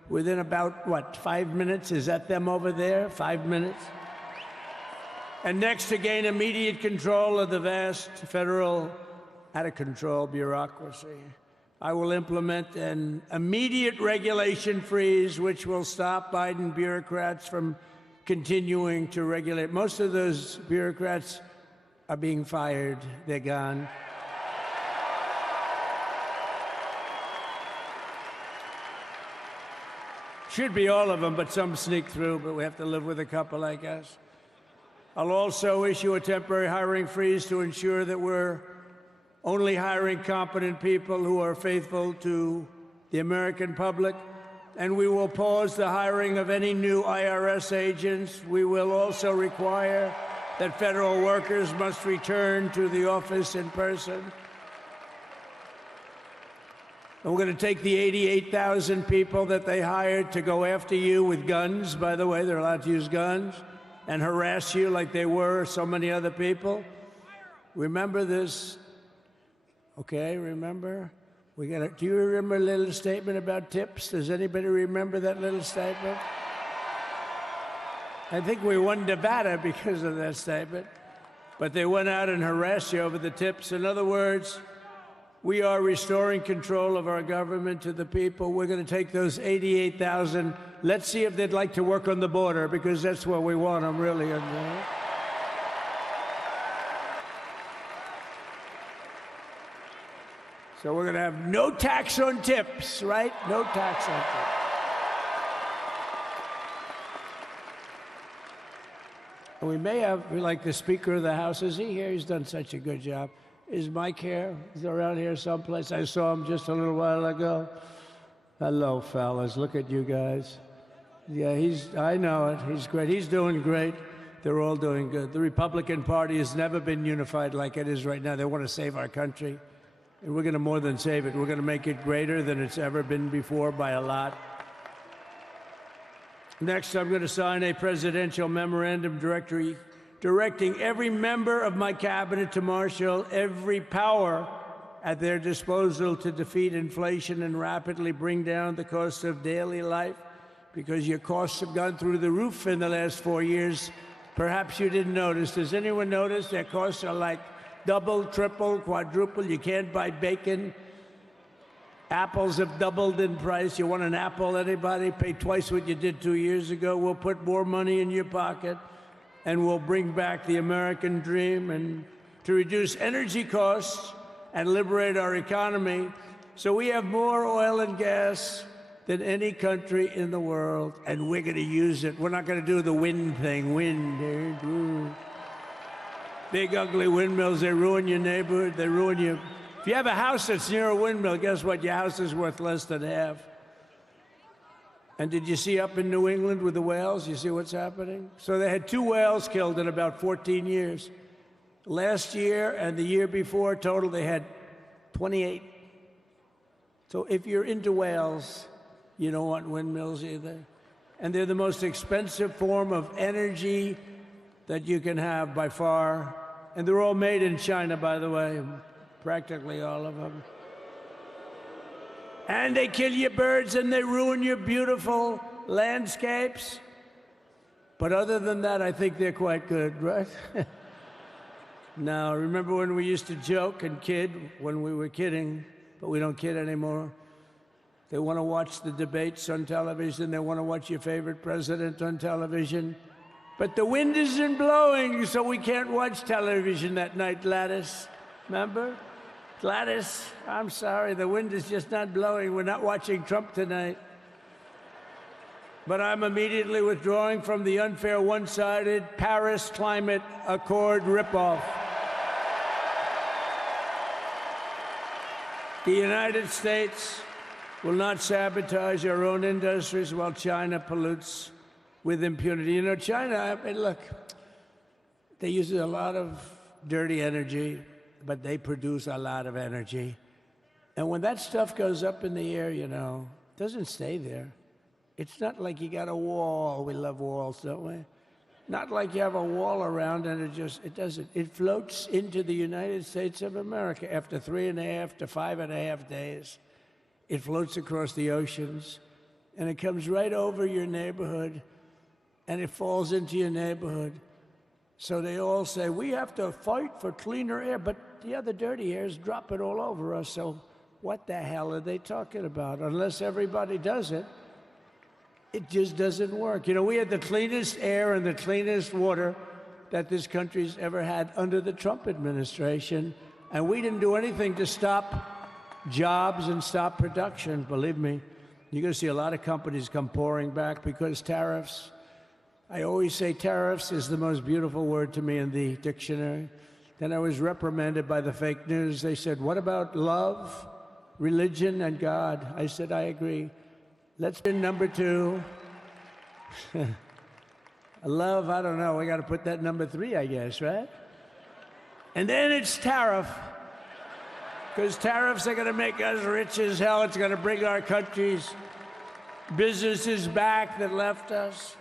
within about, what, 5 minutes? Is that them over there? 5 minutes? And next, to gain immediate control of the vast federal, out-of-control bureaucracy, I will implement an immediate regulation freeze, which will stop Biden bureaucrats from continuing to regulate. Most of those bureaucrats are being fired. They're gone. Should be all of them, but some sneak through, but we have to live with a couple, I guess. I'll also issue a temporary hiring freeze to ensure that we're only hiring competent people who are faithful to the American public. And we will pause the hiring of any new IRS agents. We will also require that federal workers must return to the office in person. And we're going to take the 88,000 people that they hired to go after you with guns. By the way, they're allowed to use guns and harass you like they were so many other people. Remember this. Okay, remember? Do you remember a little statement about tips? Does anybody remember that little statement? I think we won Nevada because of that statement. But they went out and harassed you over the tips. In other words, we are restoring control of our government to the people. We're going to take those 88,000. Let's see if they'd like to work on the border, because that's where we want them, really. So we're going to have no tax on tips, right? No tax on tips. And we may have, like the Speaker of the House, is he here? He's done such a good job. Is Mike here? He's around here someplace. I saw him just a little while ago. Hello, fellas. Look at you guys. Yeah, I know it. He's great. He's doing great. They're all doing good. The Republican Party has never been unified like it is right now. They want to save our country. And we're going to more than save it. We're going to make it greater than it's ever been before by a lot. Next, I'm going to sign a presidential memorandum directing every member of my cabinet to marshal every power at their disposal to defeat inflation and rapidly bring down the cost of daily life, because your costs have gone through the roof in the last 4 years. Perhaps you didn't notice. Does anyone notice their costs are like double, triple, quadruple? You can't buy bacon. Apples have doubled in price. You want an apple, anybody? Pay twice what you did 2 years ago. We'll put more money in your pocket, and we'll bring back the American dream and to reduce energy costs and liberate our economy. So we have more oil and gas than any country in the world, and we're going to use it. We're not going to do the wind thing. Wind. Big, ugly windmills, they ruin your neighborhood. They ruin you. If you have a house that's near a windmill, guess what? Your house is worth less than half. And did you see up in New England with the whales? You see what's happening? So they had 2 whales killed in about 14 years. Last year and the year before, total, they had 28. So if you're into whales, you don't want windmills either. And they're the most expensive form of energy that you can have by far. And they're all made in China, by the way, practically all of them. And they kill your birds and they ruin your beautiful landscapes. But other than that, I think they're quite good, right? Now, remember when we used to joke and kid, when we were kidding, but we don't kid anymore. They want to watch the debates on television. They want to watch your favorite president on television. But the wind isn't blowing, so we can't watch television that night, Gladys. Remember? Gladys, I'm sorry, the wind is just not blowing. We're not watching Trump tonight. But I'm immediately withdrawing from the unfair, one-sided Paris Climate Accord ripoff. The United States will not sabotage our own industries while China pollutes with impunity. You know, China, I mean, look, they use a lot of dirty energy, but they produce a lot of energy. And when that stuff goes up in the air, you know, it doesn't stay there. It's not like you got a wall. We love walls, don't we? Not like you have a wall around and it doesn't. It floats into the United States of America after 3.5 to 5.5 days. It floats across the oceans, and it comes right over your neighborhood, and it falls into your neighborhood. So they all say, we have to fight for cleaner air, but the other dirty air is dropping all over us, so what the hell are they talking about? Unless everybody does it, it just doesn't work. You know, we had the cleanest air and the cleanest water that this country's ever had under the Trump administration, and we didn't do anything to stop jobs and stop production. Believe me, you're going to see a lot of companies come pouring back because tariffs. I always say tariffs is the most beautiful word to me in the dictionary. Then I was reprimanded by the fake news. They said, what about love, religion, and God? I said, I agree. Let's do number 2. Love, I don't know. We got to put that number 3, I guess, right? And then it's tariff. Because tariffs are going to make us rich as hell. It's going to bring our country's businesses back that left us.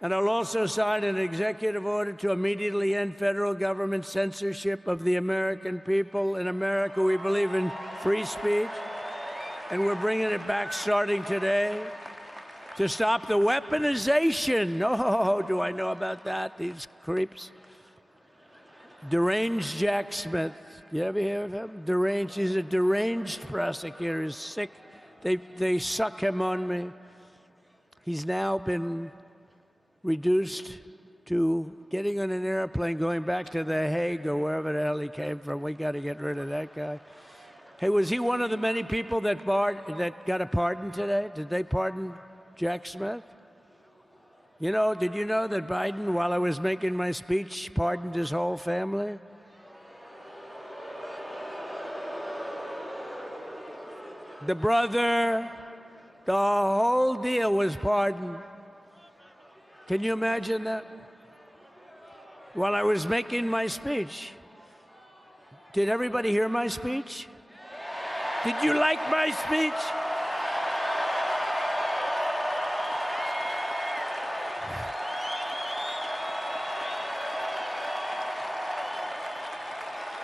And I'll also sign an executive order to immediately end federal government censorship of the American people. In America, we believe in free speech. And we're bringing it back starting today to stop the weaponization. Oh, do I know about that? These creeps. Deranged Jack Smith. You ever hear of him? Deranged. He's a deranged prosecutor. He's sick. They suck him on me. He's now been reduced to getting on an airplane, going back to The Hague or wherever the hell he came from. We got to get rid of that guy. Hey, was he one of the many people that got a pardon today? Did they pardon Jack Smith? You know, did you know that Biden, while I was making my speech, pardoned his whole family? The brother, the whole deal was pardoned. Can you imagine that? While I was making my speech. Did everybody hear my speech? Did you like my speech?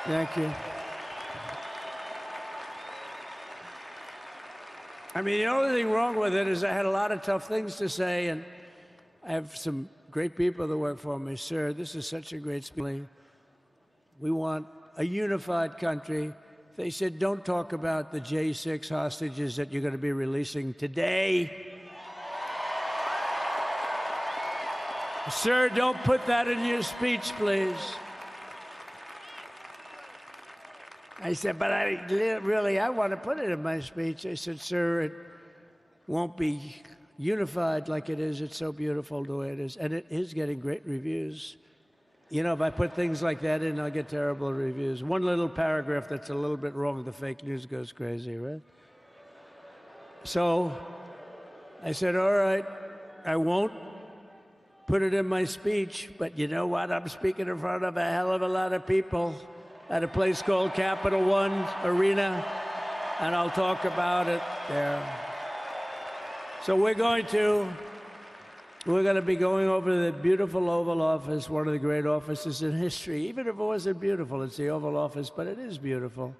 Thank you. I mean, the only thing wrong with it is I had a lot of tough things to say, and I have some great people that work for me. Sir, this is such a great speech. We want a unified country. They said, don't talk about the J6 hostages that you're going to be releasing today. Sir, don't put that in your speech, please. I said, but I want to put it in my speech. I said, sir, it won't be unified like it is. It's so beautiful the way it is. And it is getting great reviews. You know, if I put things like that in, I'll get terrible reviews. One little paragraph that's a little bit wrong, the fake news goes crazy, right? So I said, all right, I won't put it in my speech, but you know what? I'm speaking in front of a hell of a lot of people at a place called Capital One Arena, and I'll talk about it there. So we're going to be going over the beautiful Oval Office, one of the great offices in history. Even if it wasn't beautiful, it's the Oval Office, but it is beautiful.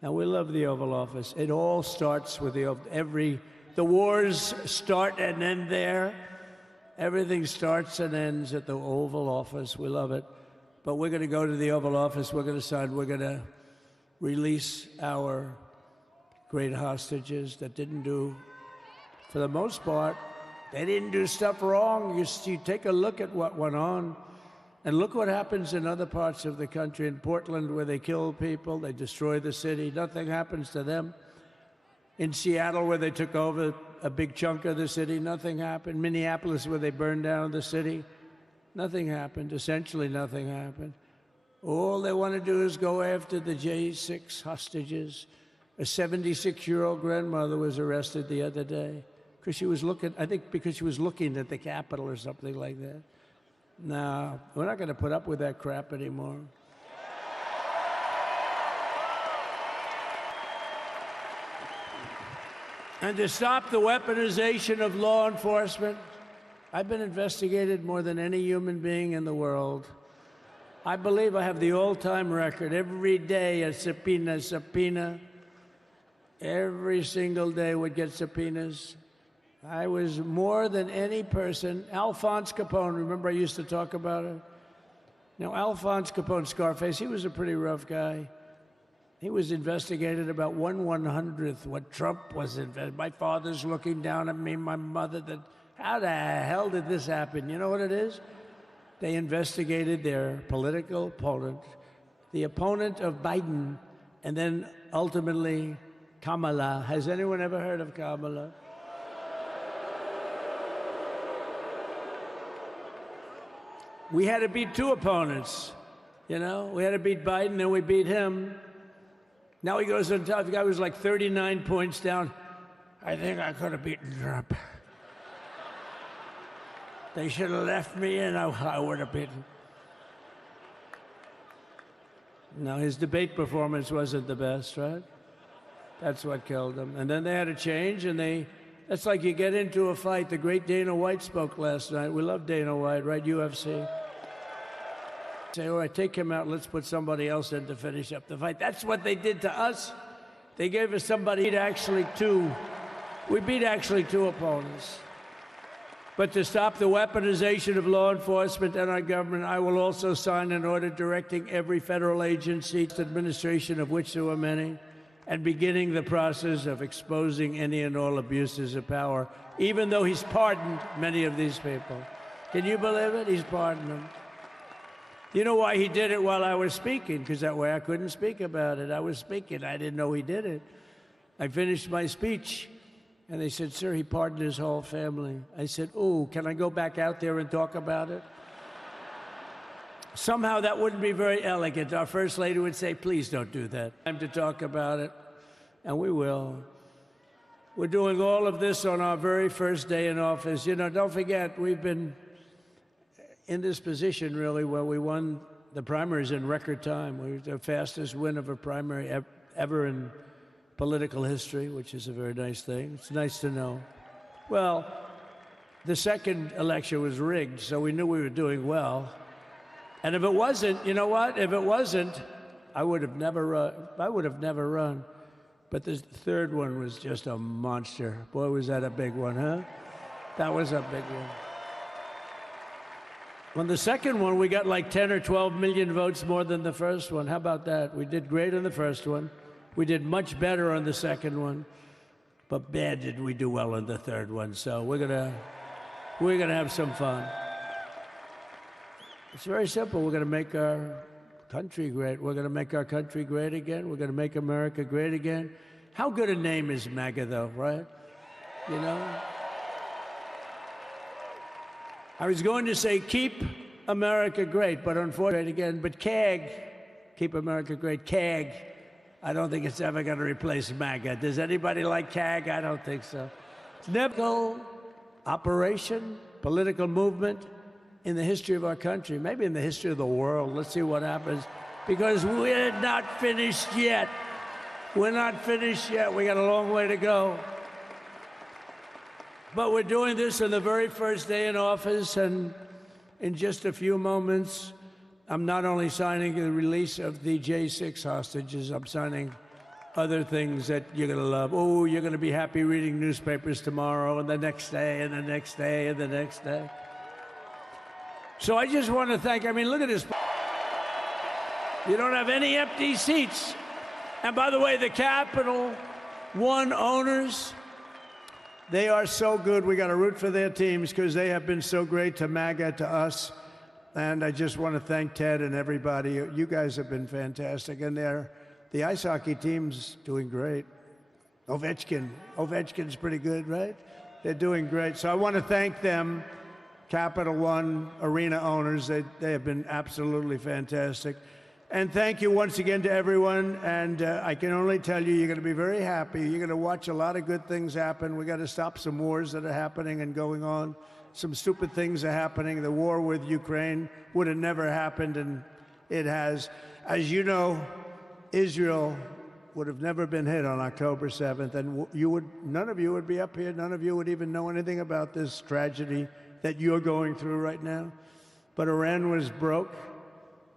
And we love the Oval Office. It all starts with the wars start and end there. Everything starts and ends at the Oval Office. We love it. But we're going to go to the Oval Office. We're going to release our great hostages that didn't do, for the most part, they didn't do stuff wrong. You take a look at what went on, and look what happens in other parts of the country. In Portland, where they kill people, they destroy the city, nothing happens to them. In Seattle, where they took over a big chunk of the city, nothing happened. Minneapolis, where they burned down the city, nothing happened. Essentially nothing happened. All they want to do is go after the J6 hostages. A 76-year-old grandmother was arrested the other day because she was looking, I think because she was looking at the Capitol or something like that. No, we're not going to put up with that crap anymore. And to stop the weaponization of law enforcement, I've been investigated more than any human being in the world. I believe I have the all-time record. Every day a subpoena. Every single day would get subpoenas. I was more than any person. Alphonse Capone, remember I used to talk about it? Now, Alphonse Capone, Scarface, he was a pretty rough guy. He was investigated about 1/100th what Trump was investigated. My father's looking down at me, my mother, how the hell did this happen? You know what it is? They investigated their political opponent, the opponent of Biden, and then ultimately Kamala. Has anyone ever heard of Kamala? We had to beat two opponents, you know? We had to beat Biden, then we beat him. Now he goes on top. The guy was like 39 points down. I think I could have beaten Trump. They should have left me in. I would have beaten. No, his debate performance wasn't the best, right? That's what killed him. And then they had a change, and that's like you get into a fight. The great Dana White spoke last night. We love Dana White, right? UFC. Say, all right, take him out. Let's put somebody else in to finish up the fight. That's what they did to us. They gave us somebody we beat actually two opponents. But to stop the weaponization of law enforcement and our government, I will also sign an order directing every federal agency, administration of which there were many, and beginning the process of exposing any and all abuses of power, even though he's pardoned many of these people. Can you believe it? He's pardoned them. You know why he did it while I was speaking? Because that way I couldn't speak about it. I was speaking. I didn't know he did it. I finished my speech, and they said, sir, he pardoned his whole family. I said, oh, can I go back out there and talk about it? Somehow that wouldn't be very elegant. Our First Lady would say, please don't do that. Time to talk about it, and we will. We're doing all of this on our very first day in office. You know, don't forget, we've been in this position, really, where we won the primaries in record time. We were the fastest win of a primary ever in political history, which is a very nice thing. It's nice to know. Well, the second election was rigged, so we knew we were doing well. And if it wasn't, you know what? If it wasn't, I would have never run. But the third one was just a monster. Boy, was that a big one, huh? That was a big one. On the second one, we got like 10 or 12 million votes more than the first one. How about that? We did great on the first one. We did much better on the second one. But bad did we do well on the third one. So we're gonna have some fun. It's very simple. We're gonna make our country great. We're gonna make our country great again. We're gonna make America great again. How good a name is MAGA, though, right? You know? I was going to say, keep America great, but unfortunately, again, but CAG, keep America great, CAG, I don't think it's ever going to replace MAGA. Does anybody like CAG? I don't think so. It's never operation, political movement in the history of our country, maybe in the history of the world. Let's see what happens, because we're not finished yet. We're not finished yet. We got a long way to go. But we're doing this on the very first day in office, and in just a few moments, I'm not only signing the release of the J6 hostages, I'm signing other things that you're going to love. Oh, you're going to be happy reading newspapers tomorrow, and the next day, and the next day, and the next day. So I just want to thank, I mean, look at this. You don't have any empty seats. And by the way, the Capitol One owners, they are so good. We got to root for their teams because they have been so great to MAGA, to us. And I just want to thank Ted and everybody. You guys have been fantastic. And the ice hockey team's doing great. Ovechkin's pretty good, right? They're doing great. So I want to thank them, Capital One Arena owners. They have been absolutely fantastic. And thank you once again to everyone. And I can only tell you, you're going to be very happy. You're going to watch a lot of good things happen. We got to stop some wars that are happening and going on. Some stupid things are happening. The war with Ukraine would have never happened, and it has. As you know, Israel would have never been hit on October 7th, and none of you would be up here. None of you would even know anything about this tragedy that you're going through right now. But Iran was broke.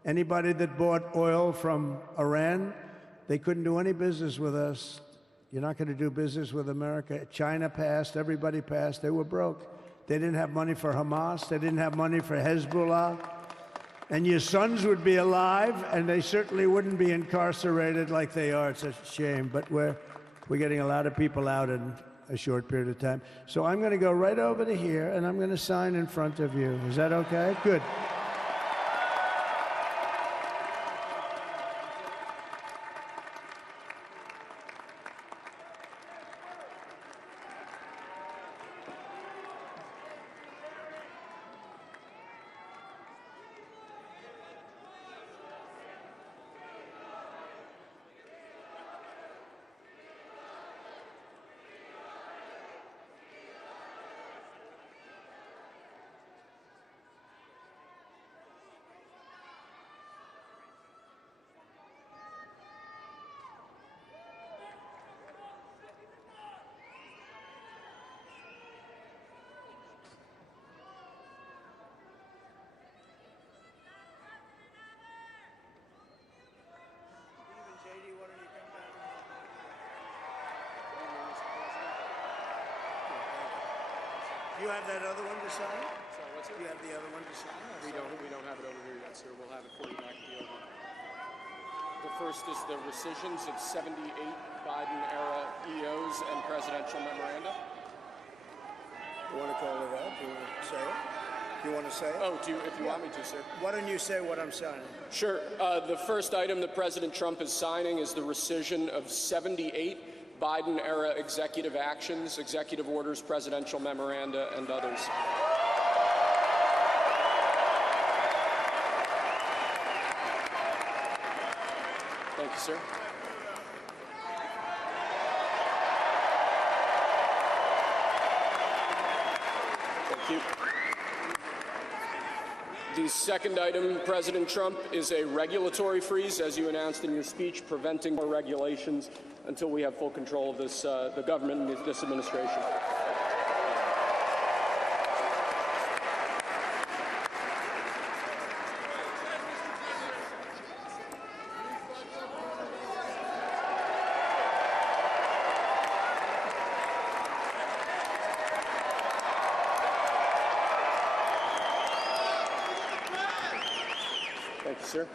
Anybody that bought oil from Iran, they couldn't do any business with us. You're not going to do business with America. China passed. Everybody passed. They were broke. They didn't have money for Hamas. They didn't have money for Hezbollah. And your sons would be alive, and they certainly wouldn't be incarcerated like they are. It's a shame, but we're getting a lot of people out in a short period of time. So I'm going to go right over to here, and I'm going to sign in front of you. Is that okay? Good. Do you have that other one to sign? Sorry, what's it? Do you have the other one to sign? We don't have it over here yet, sir. We'll have it for you back at the other one. The first is the rescissions of 78 Biden-era EOs and presidential memoranda. You want to call it out? Do you want to say it? You want to say it? Oh, if you want me to, sir. Why don't you say what I'm signing? Sure. The first item that President Trump is signing is the rescission of 78 Biden-era executive actions, executive orders, presidential memoranda, and others. Thank you, sir. Thank you. The second item, President Trump, is a regulatory freeze, as you announced in your speech, preventing more regulations until we have full control of this, the government and this administration. Thank you, sir.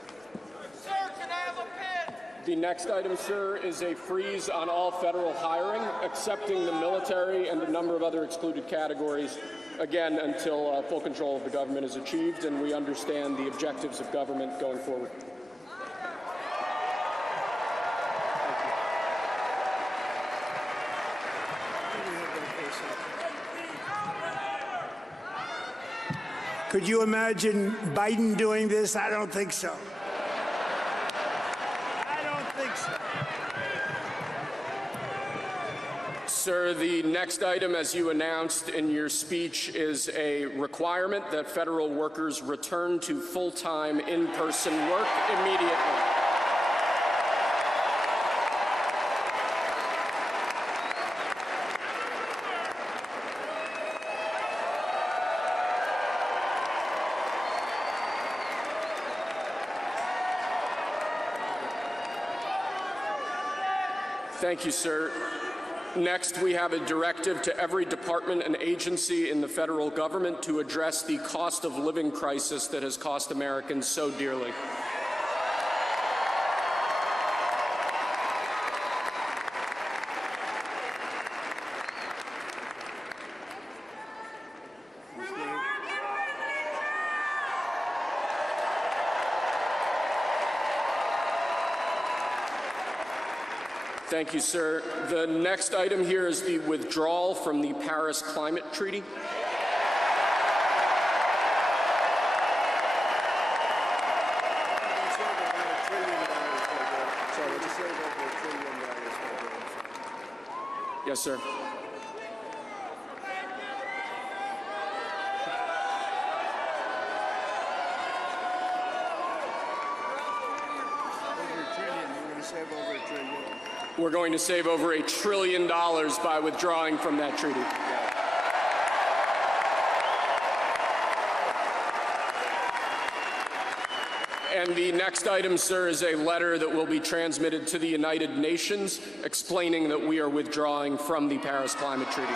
Sir, can I have a pen? The next item, sir, is a freeze on all federal hiring, excepting the military and a number of other excluded categories, again, until full control of the government is achieved and we understand the objectives of government going forward. Could you imagine Biden doing this? I don't think so. I don't think so. Sir, the next item, as you announced in your speech, is a requirement that federal workers return to full-time in-person work immediately. Thank you, sir. Next, we have a directive to every department and agency in the federal government to address the cost of living crisis that has cost Americans so dearly. Thank you, sir. The next item here is the withdrawal from the Paris Climate Treaty. Yes, sir. We're going to save over $1 trillion by withdrawing from that treaty. And the next item, sir, is a letter that will be transmitted to the United Nations explaining that we are withdrawing from the Paris Climate Treaty.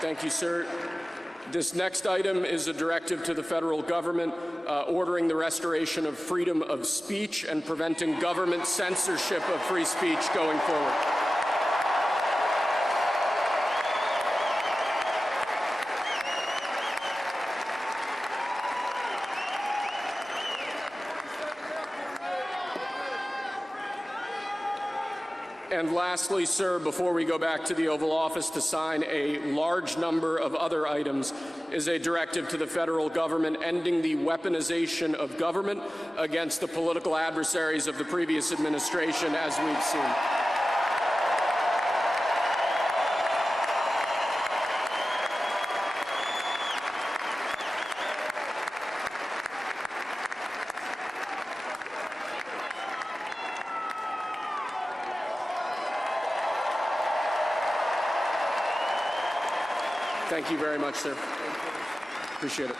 Thank you, sir. This next item is a directive to the federal government ordering the restoration of freedom of speech and preventing government censorship of free speech going forward. And lastly, sir, before we go back to the Oval Office to sign a large number of other items, is a directive to the federal government ending the weaponization of government against the political adversaries of the previous administration, as we've seen. Thank you very much, sir. Appreciate it.